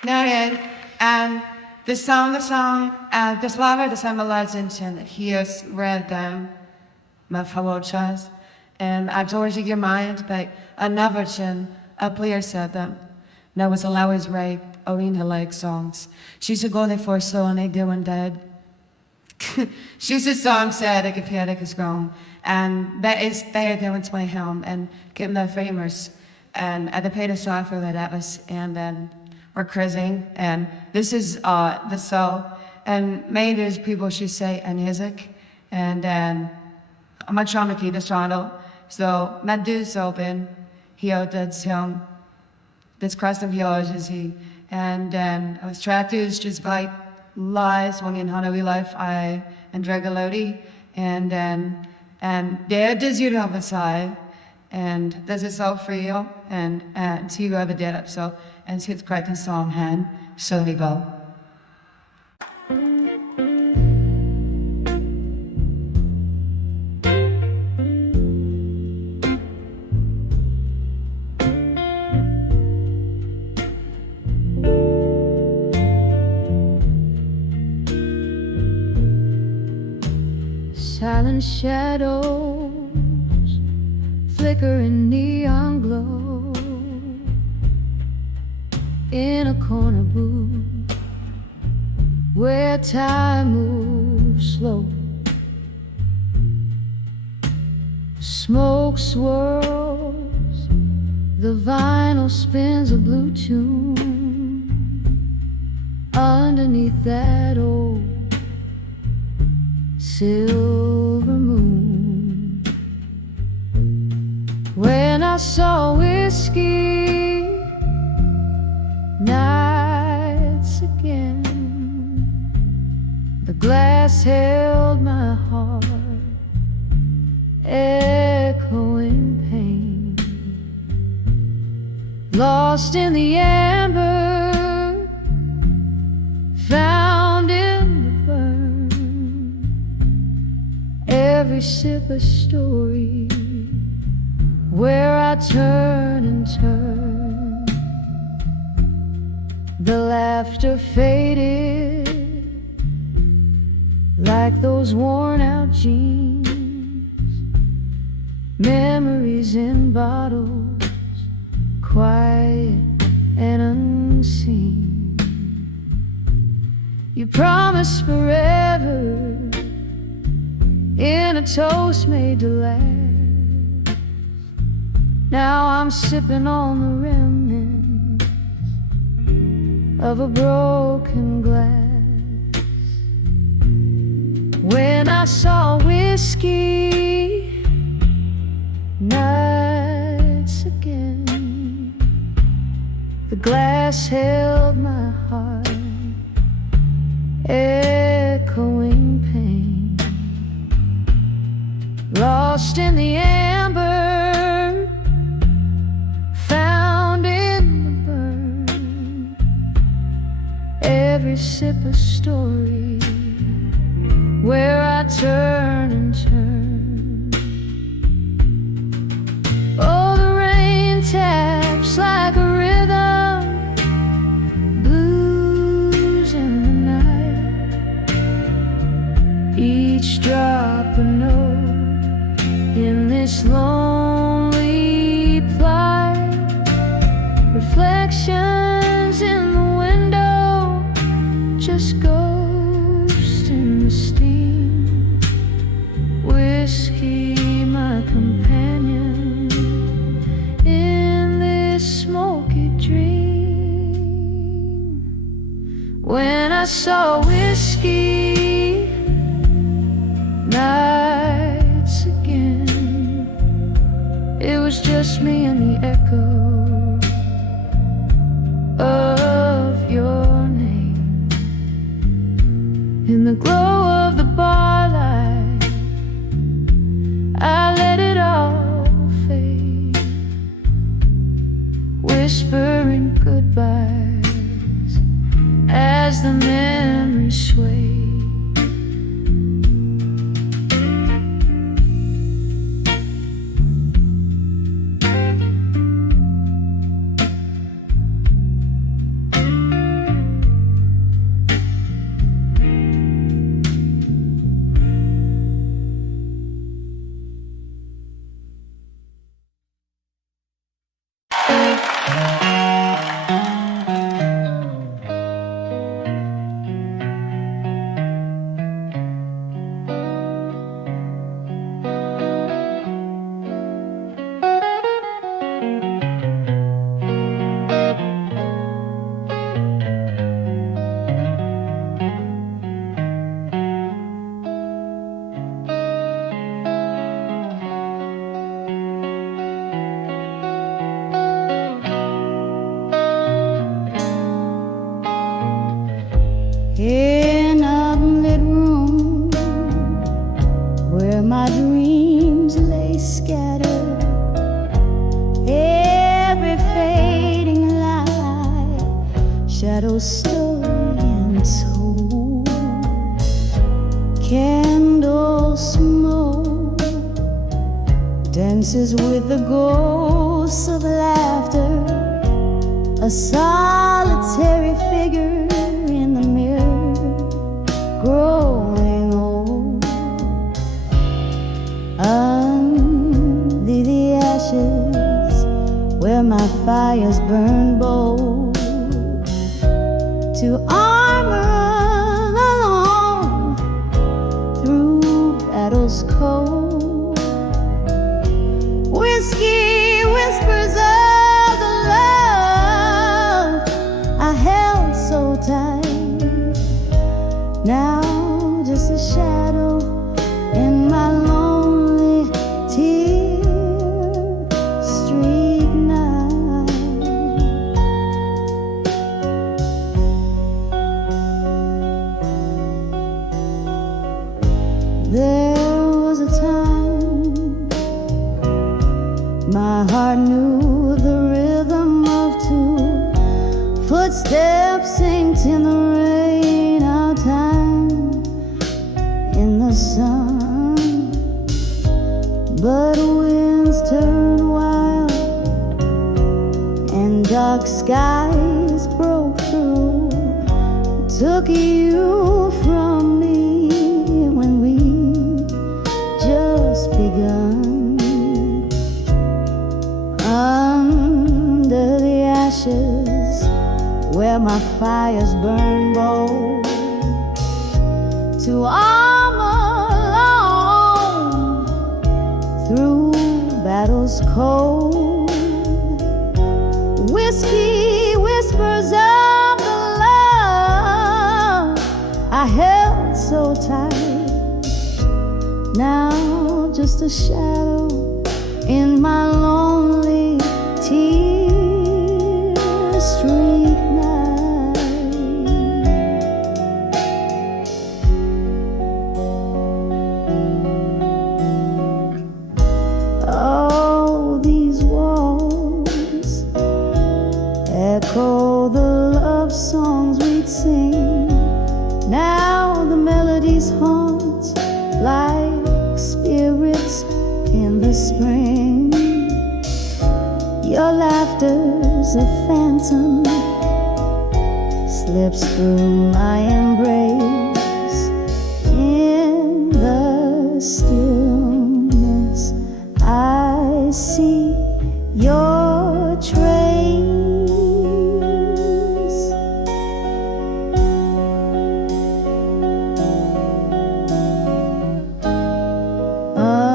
Noted. And the song, this lover, the song Ballads, and he has read them, my fellow chas. And I've told your mind, but I never a player said them. Now was always rape, arena like songs. She's a go there for so and they doing dead. She's a song said ik heb het gesproken. And that is better than what's my helm and getting that famous. And I paid a song for that was and then we're cruising. And this is the soul. And made as people should say and music. And then I'm not trying to keep this channel. So my dude's open. He that's him. This crust of yours is he. And then I was tracked to just like lies when in Hanoi life I and Dragalodi. And then there does you on the side. And there's a soul for you. And see you ever did it. So and see it's quite a song hand. So we go. Silent shadows flicker in neon glow in a corner booth where time moves slow. Smoke swirls, the vinyl spins a blue tune underneath that old silver moon. When I saw whiskey nights again, the glass held my heart, echoing pain. Lost in the amber, found in the burn, every sip a story where I turn and turn. The laughter faded like those worn out jeans, memories in bottles, quiet and unseen. You promised forever in a toast made to last. Now I'm sipping on the remnants of a broken glass. When I saw whiskey nights again, the glass held my heart, echoing pain. Lost in the amber, found in the burn, every sip a story where I turn and turn. Oh, the rain taps like a rhythm, blues in the night, each drop a note in this lonely plight. Reflections in the window, just ghosts in the steam. Whiskey, my companion in this smoky dream. When I saw whiskey nights again, it was just me and the echo of your name. In the glow of the bar light, I let it all fade, whispering goodbyes as the memories sway. in a lit room where my dreams lay scattered. Every fading light, shadows story and told. Candle smoke dances with the ghosts of laughter. A solitary figure in the mirror, growing old. Under the ashes where my fires burn bold, to armor alone through battles cold. Whiskey whispers of the love I held so tight. Now just a shadow in my lonely tear street night. There was a time my heart knew the rhythm of two footsteps synced in the rain, our time in the sun. But winds turn wild and dark skies broke through, took you from me when we just begun. Under the ashes where my fires burn bold, to armor alone through battles cold. Whiskey whispers of the love I held so tight. Now just a shadow in my lonely tear street night. Oh, these walls echo the love songs we'd sing. Now the melodies haunt like spirits in the spring. Your laughter's a phantom, slips through my embrace. In the stillness I see your trace.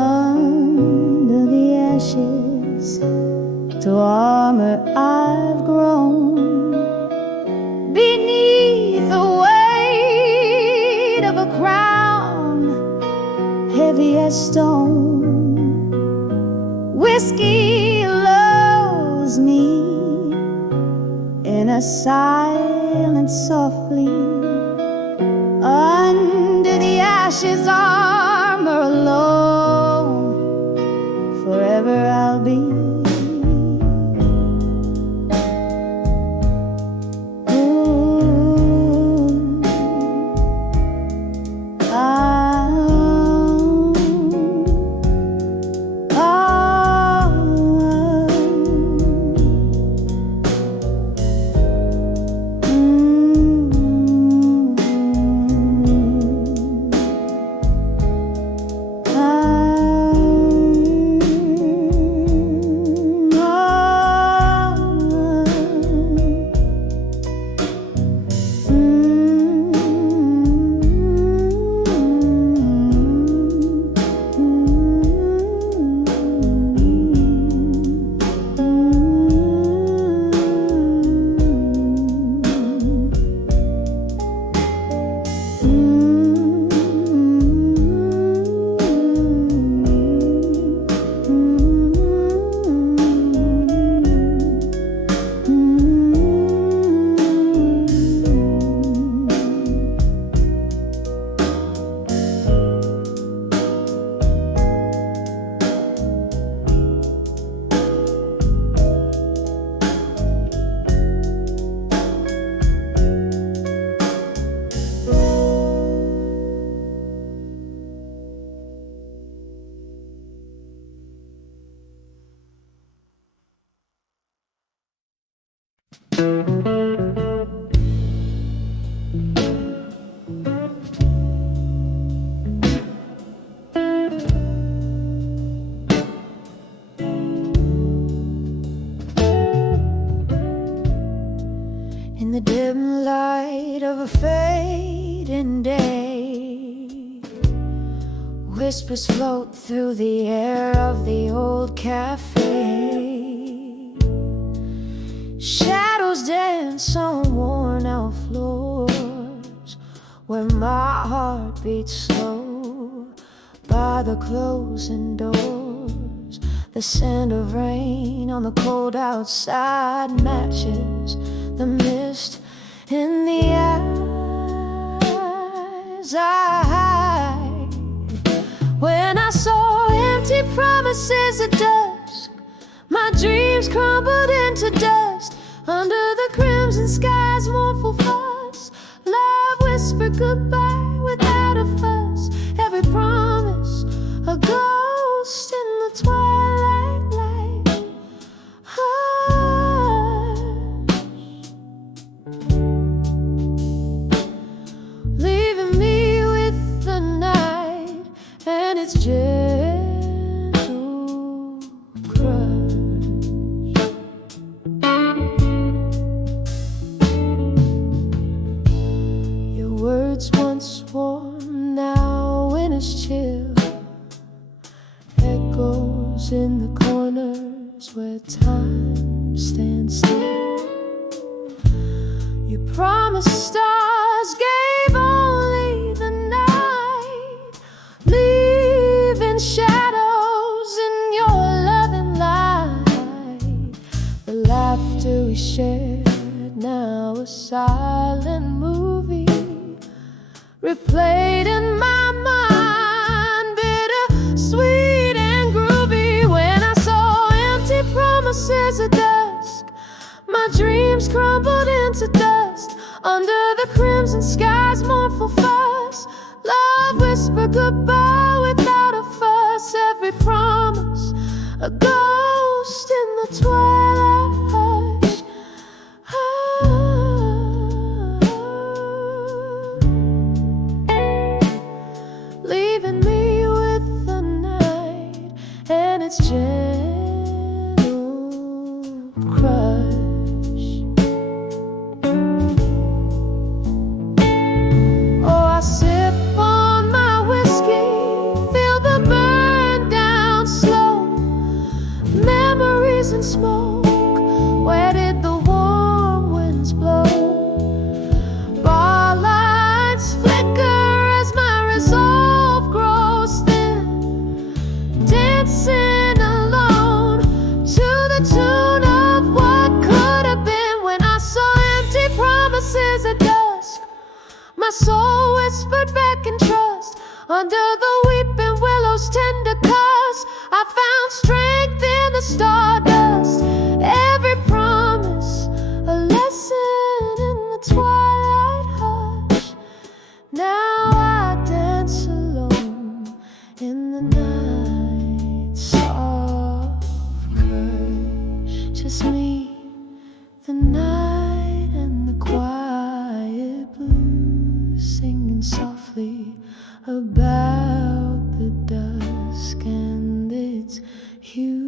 Under the ashes to armor I've grown, beneath the weight of a crown heavy as stone. Whiskey lulls me in a silence softly. Under the ashes armor alone, forever I'll be. dim light of a fading day. Whispers float through the air of the old cafe. Shadows dance on worn out floors where my heart beats slow by the closing doors. The scent of rain on the cold outside matches the mist in the eyes I hide. When I saw empty promises at dusk, my dreams crumbled into dust. Under the crimson sky's mournful fuss, love whispered goodbye without a fuss. Every promise a ghost in the twilight light. Hush, leaving me with the night and its gentle crush. Your words once warm, now when it's chill, echoes in the corners where time stands still. You promised stars, gave only the night, leaving shadows in your loving light. The laughter we shared, now a silent movie, replayed in my mind, bitter, sweet and groovy. When I saw empty promises at dusk, my dreams crumbled into dust. Under the crimson sky's mournful fuss, love whispered goodbye without a fuss. Every promise a ghost in the twilight hush. Leaving me with the night and its gentle crush. Oh, I sip on my whiskey, feel the burn down slow. Memories and smoke, where did the warm winds blow? Ballads flicker as my resolve grows thin, dancing alone to the tune of what could have been. When I saw empty promises at dusk, my soul whispered back in trust. Under the weeping willow's tender cuss, I found strength in the stardust. Every promise a lesson in the twilight hush. Now I dance alone in the night's soft curse. Just me, the night and the quiet blues, singing softly about the dusk and its hue.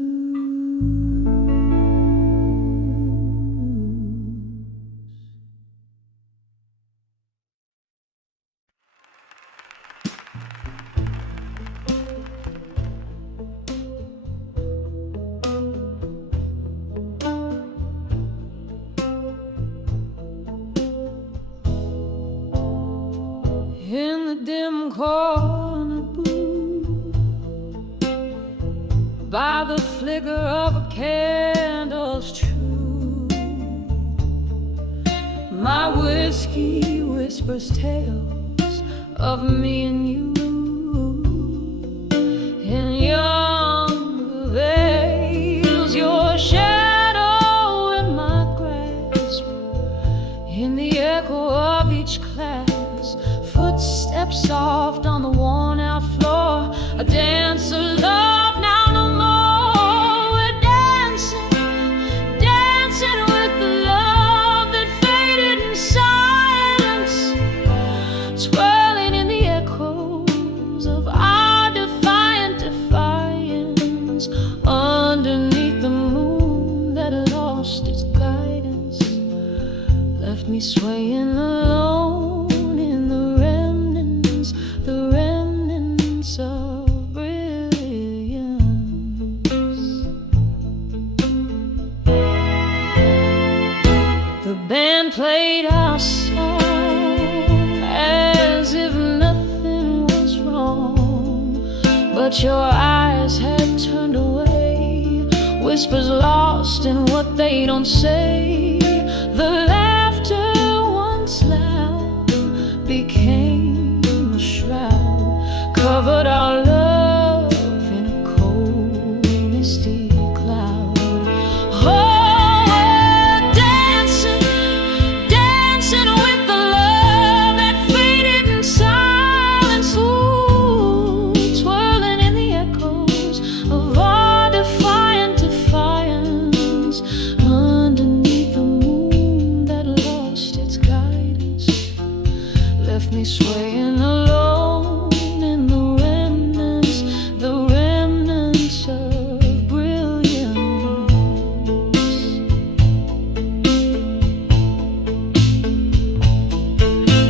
In the dim corner booth, by the flicker of a candle's true, my whiskey whispers tales of me and you. In younger veils, your shadow in my grasp, in the echo of each class, footsteps soft on the worn out floor, a dance of love now no more. We're dancing, dancing with the love that faded in silence, swirling in the echoes of our defiance underneath the moon that lost its guidance, left me swaying alone in the remnants of brilliance. The band played our song as if nothing was wrong, but your eyes had turned away, whispers lost in what they don't say. The laughter once loud became a shroud, covered our love in a cold, misty cloud. Oh, we're dancing, dancing with the love that faded in silence. Ooh, twirling in the echoes of our defiance underneath the moon that lost its guidance, left me swaying alone in the remnants of brilliance.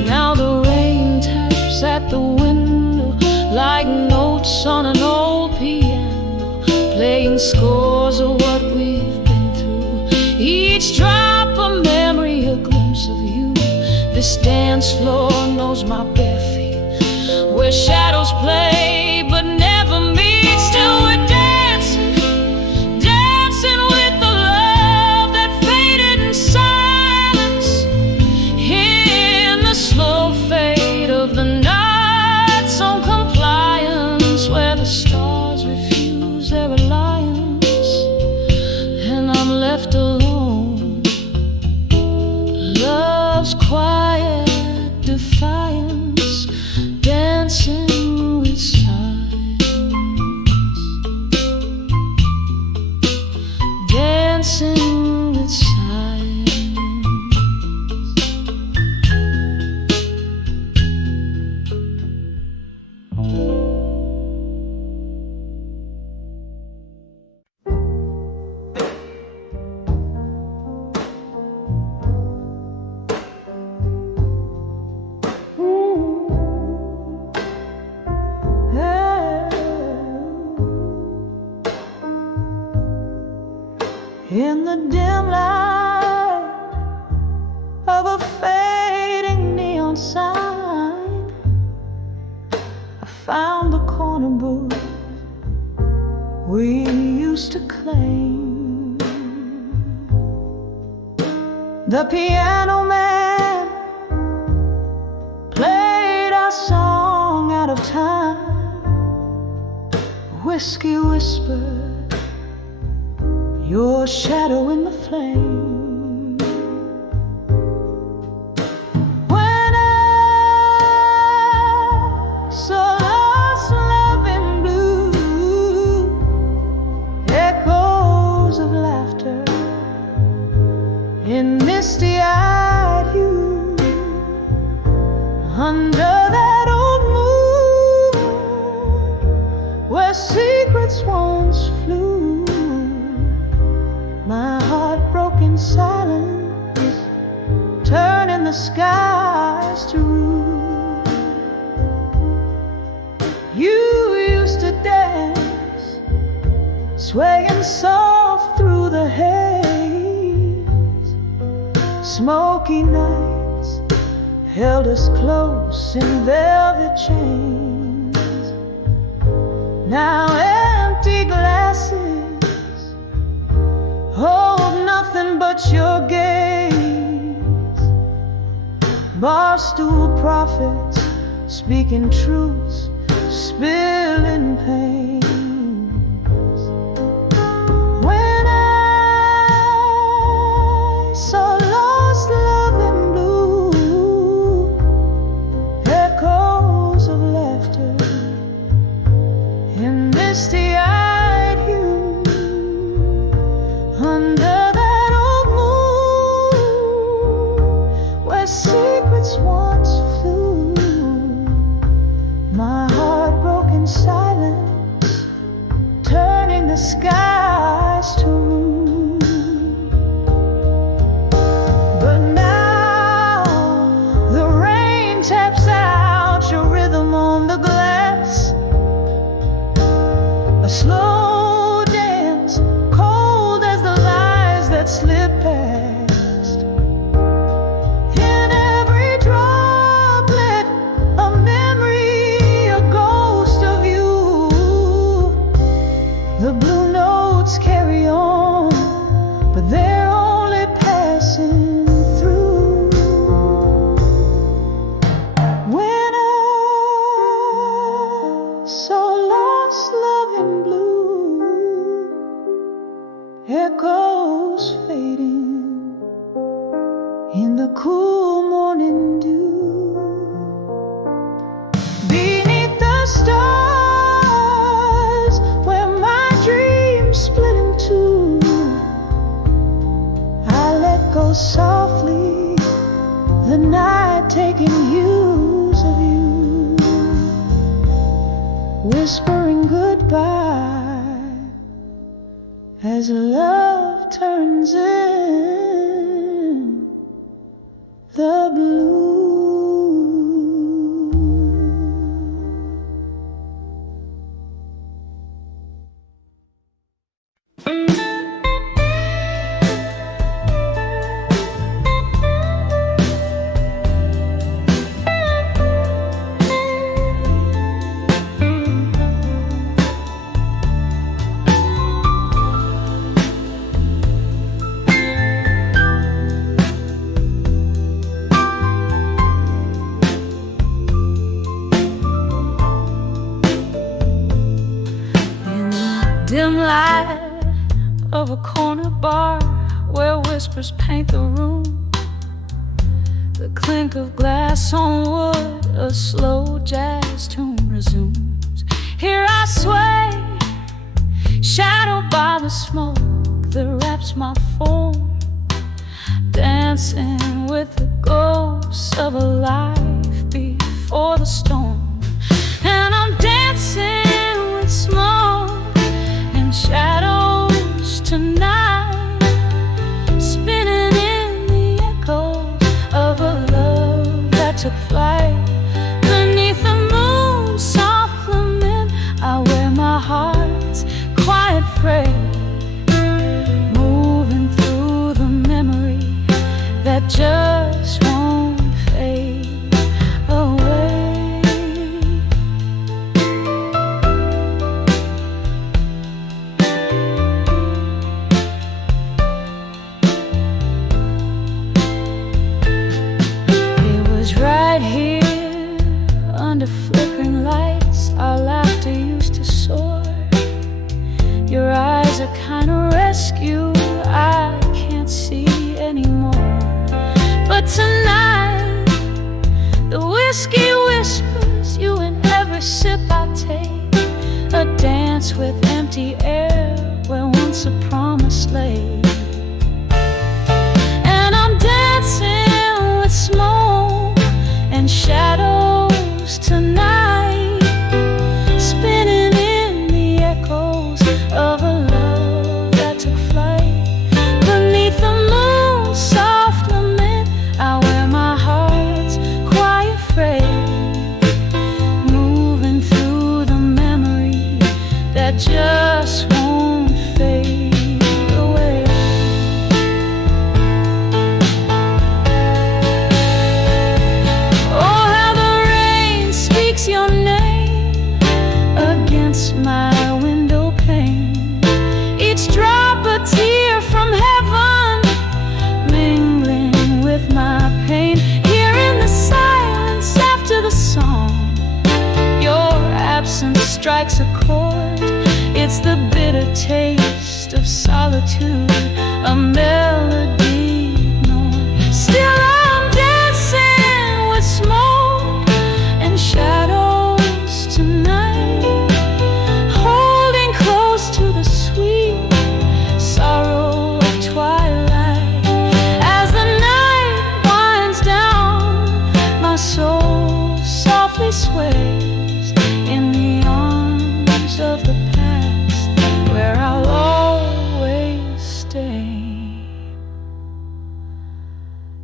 Now the rain taps at the window like notes on an old piano, playing scores of what we've been through. Each drop a memory, a glimpse of you. This dance floor knows my bare feet, where shadows play but never meet. Still we're dancing, dancing with the love that faded in silence, in the slow fade of the night's own compliance, where the stars refuse their alliance and I'm left alone. Love's quiet defiance, dancing with silence, dancing with silence. In the dim light of a fading neon sign, I found the corner booth we used to claim. The piano man played our song out of time. Whiskey whispered, your shadow in the flame. When I saw lost love in blue, echoes of laughter in misty-eyed hue, under that old moon where secrets once flew, my heart broke in silence, turning the skies to rue. You used to dance, swaying soft through the haze. Smoky nights held us close in velvet chains. Now empty glasses hold nothing but your gaze. Barstool prophets speaking truths, spilling pains. When I saw lost love in blue, echoes of laughter in misty-eyed hue, under that old moon where secrets once flew, my heart broke in silence, turning the skies to rue. But now cool morning dew. Beneath the stars, where my dreams split in two, I let go softly, the night taking use of you, whispering goodbye as love turns in the blue. Dim light of a corner bar where whispers paint the room, the clink of glass on wood, a slow jazz tune resumes. Here I sway, shadowed by the smoke that wraps my form, dancing with the ghosts of a life before the storm. And I'm dancing with smoke and shadows tonight, spinning in the echoes of a love that took flight. Beneath the moon's soft lament, I wear my heart's quiet freight, moving through the memory that just won't fade away. It was right here under flickering lights our laughter used to soar. Your eyes are kind of rescue I can't see anymore. But tonight the whiskey whispers you in every sip I take, a dance with empty air where once a promise lay. And I'm dancing with smoke and shadows tonight, spinning in the echoes of a love that took flight. Beneath the moon's soft lament, I wear my heart's quiet freight, moving through the memory that just won't fade away. Oh, how the rain speaks your name against my window pane, each drop a tear from heaven, mingling with my pain. Here in the silence after the song, your absence strikes a chord. It's the bitter taste of solitude, a melody ignored. Still I'm dancing with smoke and shadows tonight, holding close to the sweet sorrow of twilight. As the night winds down, my soul softly sways in the arms of the past, where I'll always stay.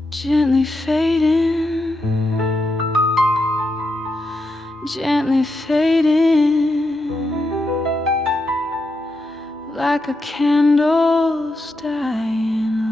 Gently fading, gently fading, like a candle's dying